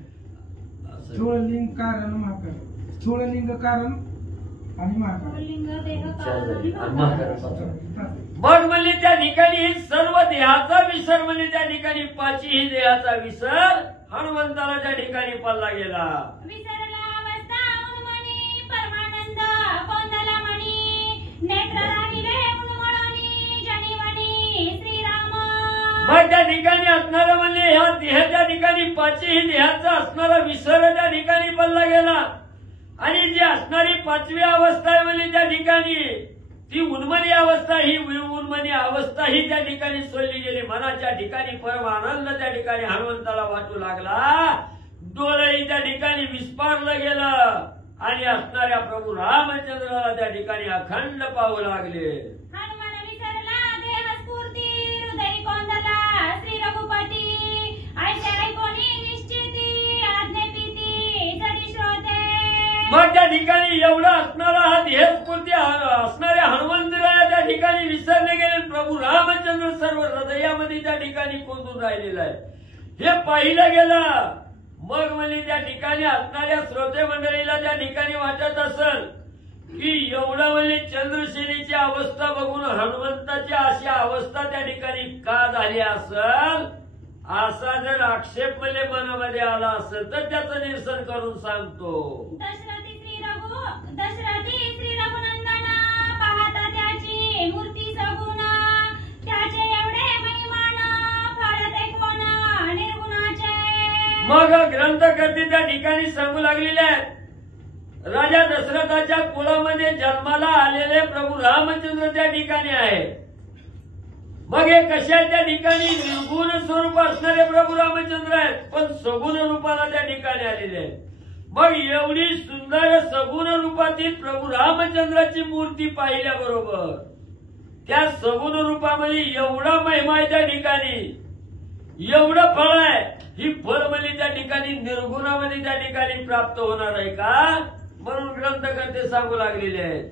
स्थूललिंग कारण महाकारण स्थूललिंग कारण आणि महाकारण लिंग देह कारण. मग म्हणजे त्या ठिकाणी सर्व देहाचा विसर म्हणजे त्या ठिकाणी 5ही देहाचा विसर हनुमंताला त्या ठिकाणी पडला गेला. विसरला अवस्था उन्मनी परमानंद कोंदलमणी नेत्र राहिले उन्मळणी जनिवणी श्रीराम. मग त्या ठिकाणी असणारं म्हणजे ह्या देहाच्या ठिकाणी 5ही देहाचा असणारा विसर त्या ठिकाणी पडला गेला. आणि जी असणारी 5वी अवस्था आहे म्हणजे त्या ठिकाणी ती उन्मनी अवस्था ही उन्मनी अवस्था ही त्या ठिकाणी सोडली गेली. मनाच्या ठिकाणी परम आनंद त्या ठिकाणी हनुमंताला वाटू लागला. डोळेही त्या ठिकाणी विस्पारलं गेलं आणि असणाऱ्या प्रभू रामचंद्राला त्या ठिकाणी अखंड पाहू लागले. हनुमान विसरला देह स्फूर्ती हृदय कोंदला श्री रघुपती ऐसे ऐकोनी निश्चिती आज्ञेपीती जरी श्रोते. मग त्या ठिकाणी एवढा असणारा हा देहस्फूर्ती असणाऱ्या हनुमंतराया त्या ठिकाणी विसरले गेले. प्रभू रामचंद्र सर्व हृदयामध्ये त्या ठिकाणी कोंदून राहिलेला आहे हे पाहिलं गेलं. मग म्हणजे त्या ठिकाणी असणाऱ्या श्रोते मंडळीला त्या ठिकाणी वाटत असेल की एवढं म्हणजे चंद्रसेनीची अवस्था बघून हनुमंताची अशी अवस्था त्या ठिकाणी का झाली असेल असा जर आक्षेप म्हणजे मनामध्ये आला असेल तर त्याचं निरसन करून सांगतो. दशरथी श्री रघुनंदन पाहता त्याची मूर्ती सगुण त्याचे एवढे महिमान फळते कोण निर्गुणाचे. मग ग्रंथकर्ते त्या ठिकाणी सांगू लागलेले आहेत. राजा दशरथाच्या कुळामध्ये जन्माला आलेले प्रभू रामचंद्र त्या ठिकाणी आहे. मग हे कशा त्या ठिकाणी निर्गुण स्वरूप असणारे प्रभू रामचंद्र आहेत पण सगुण रूपाला त्या ठिकाणी आलेले आहेत. मग एवढी सुंदर सगुण रूपातील प्रभू रामचंद्राची मूर्ती पाहिल्याबरोबर त्या सगुण रूपामध्ये एवढा महिमा आहे त्या ठिकाणी एवढं फळ आहे. ही फळ म्हणजे त्या ठिकाणी निर्गुणामध्ये त्या ठिकाणी प्राप्त होणार आहे का म्हणून ग्रंथकर्ते सांगू लागलेले आहेत.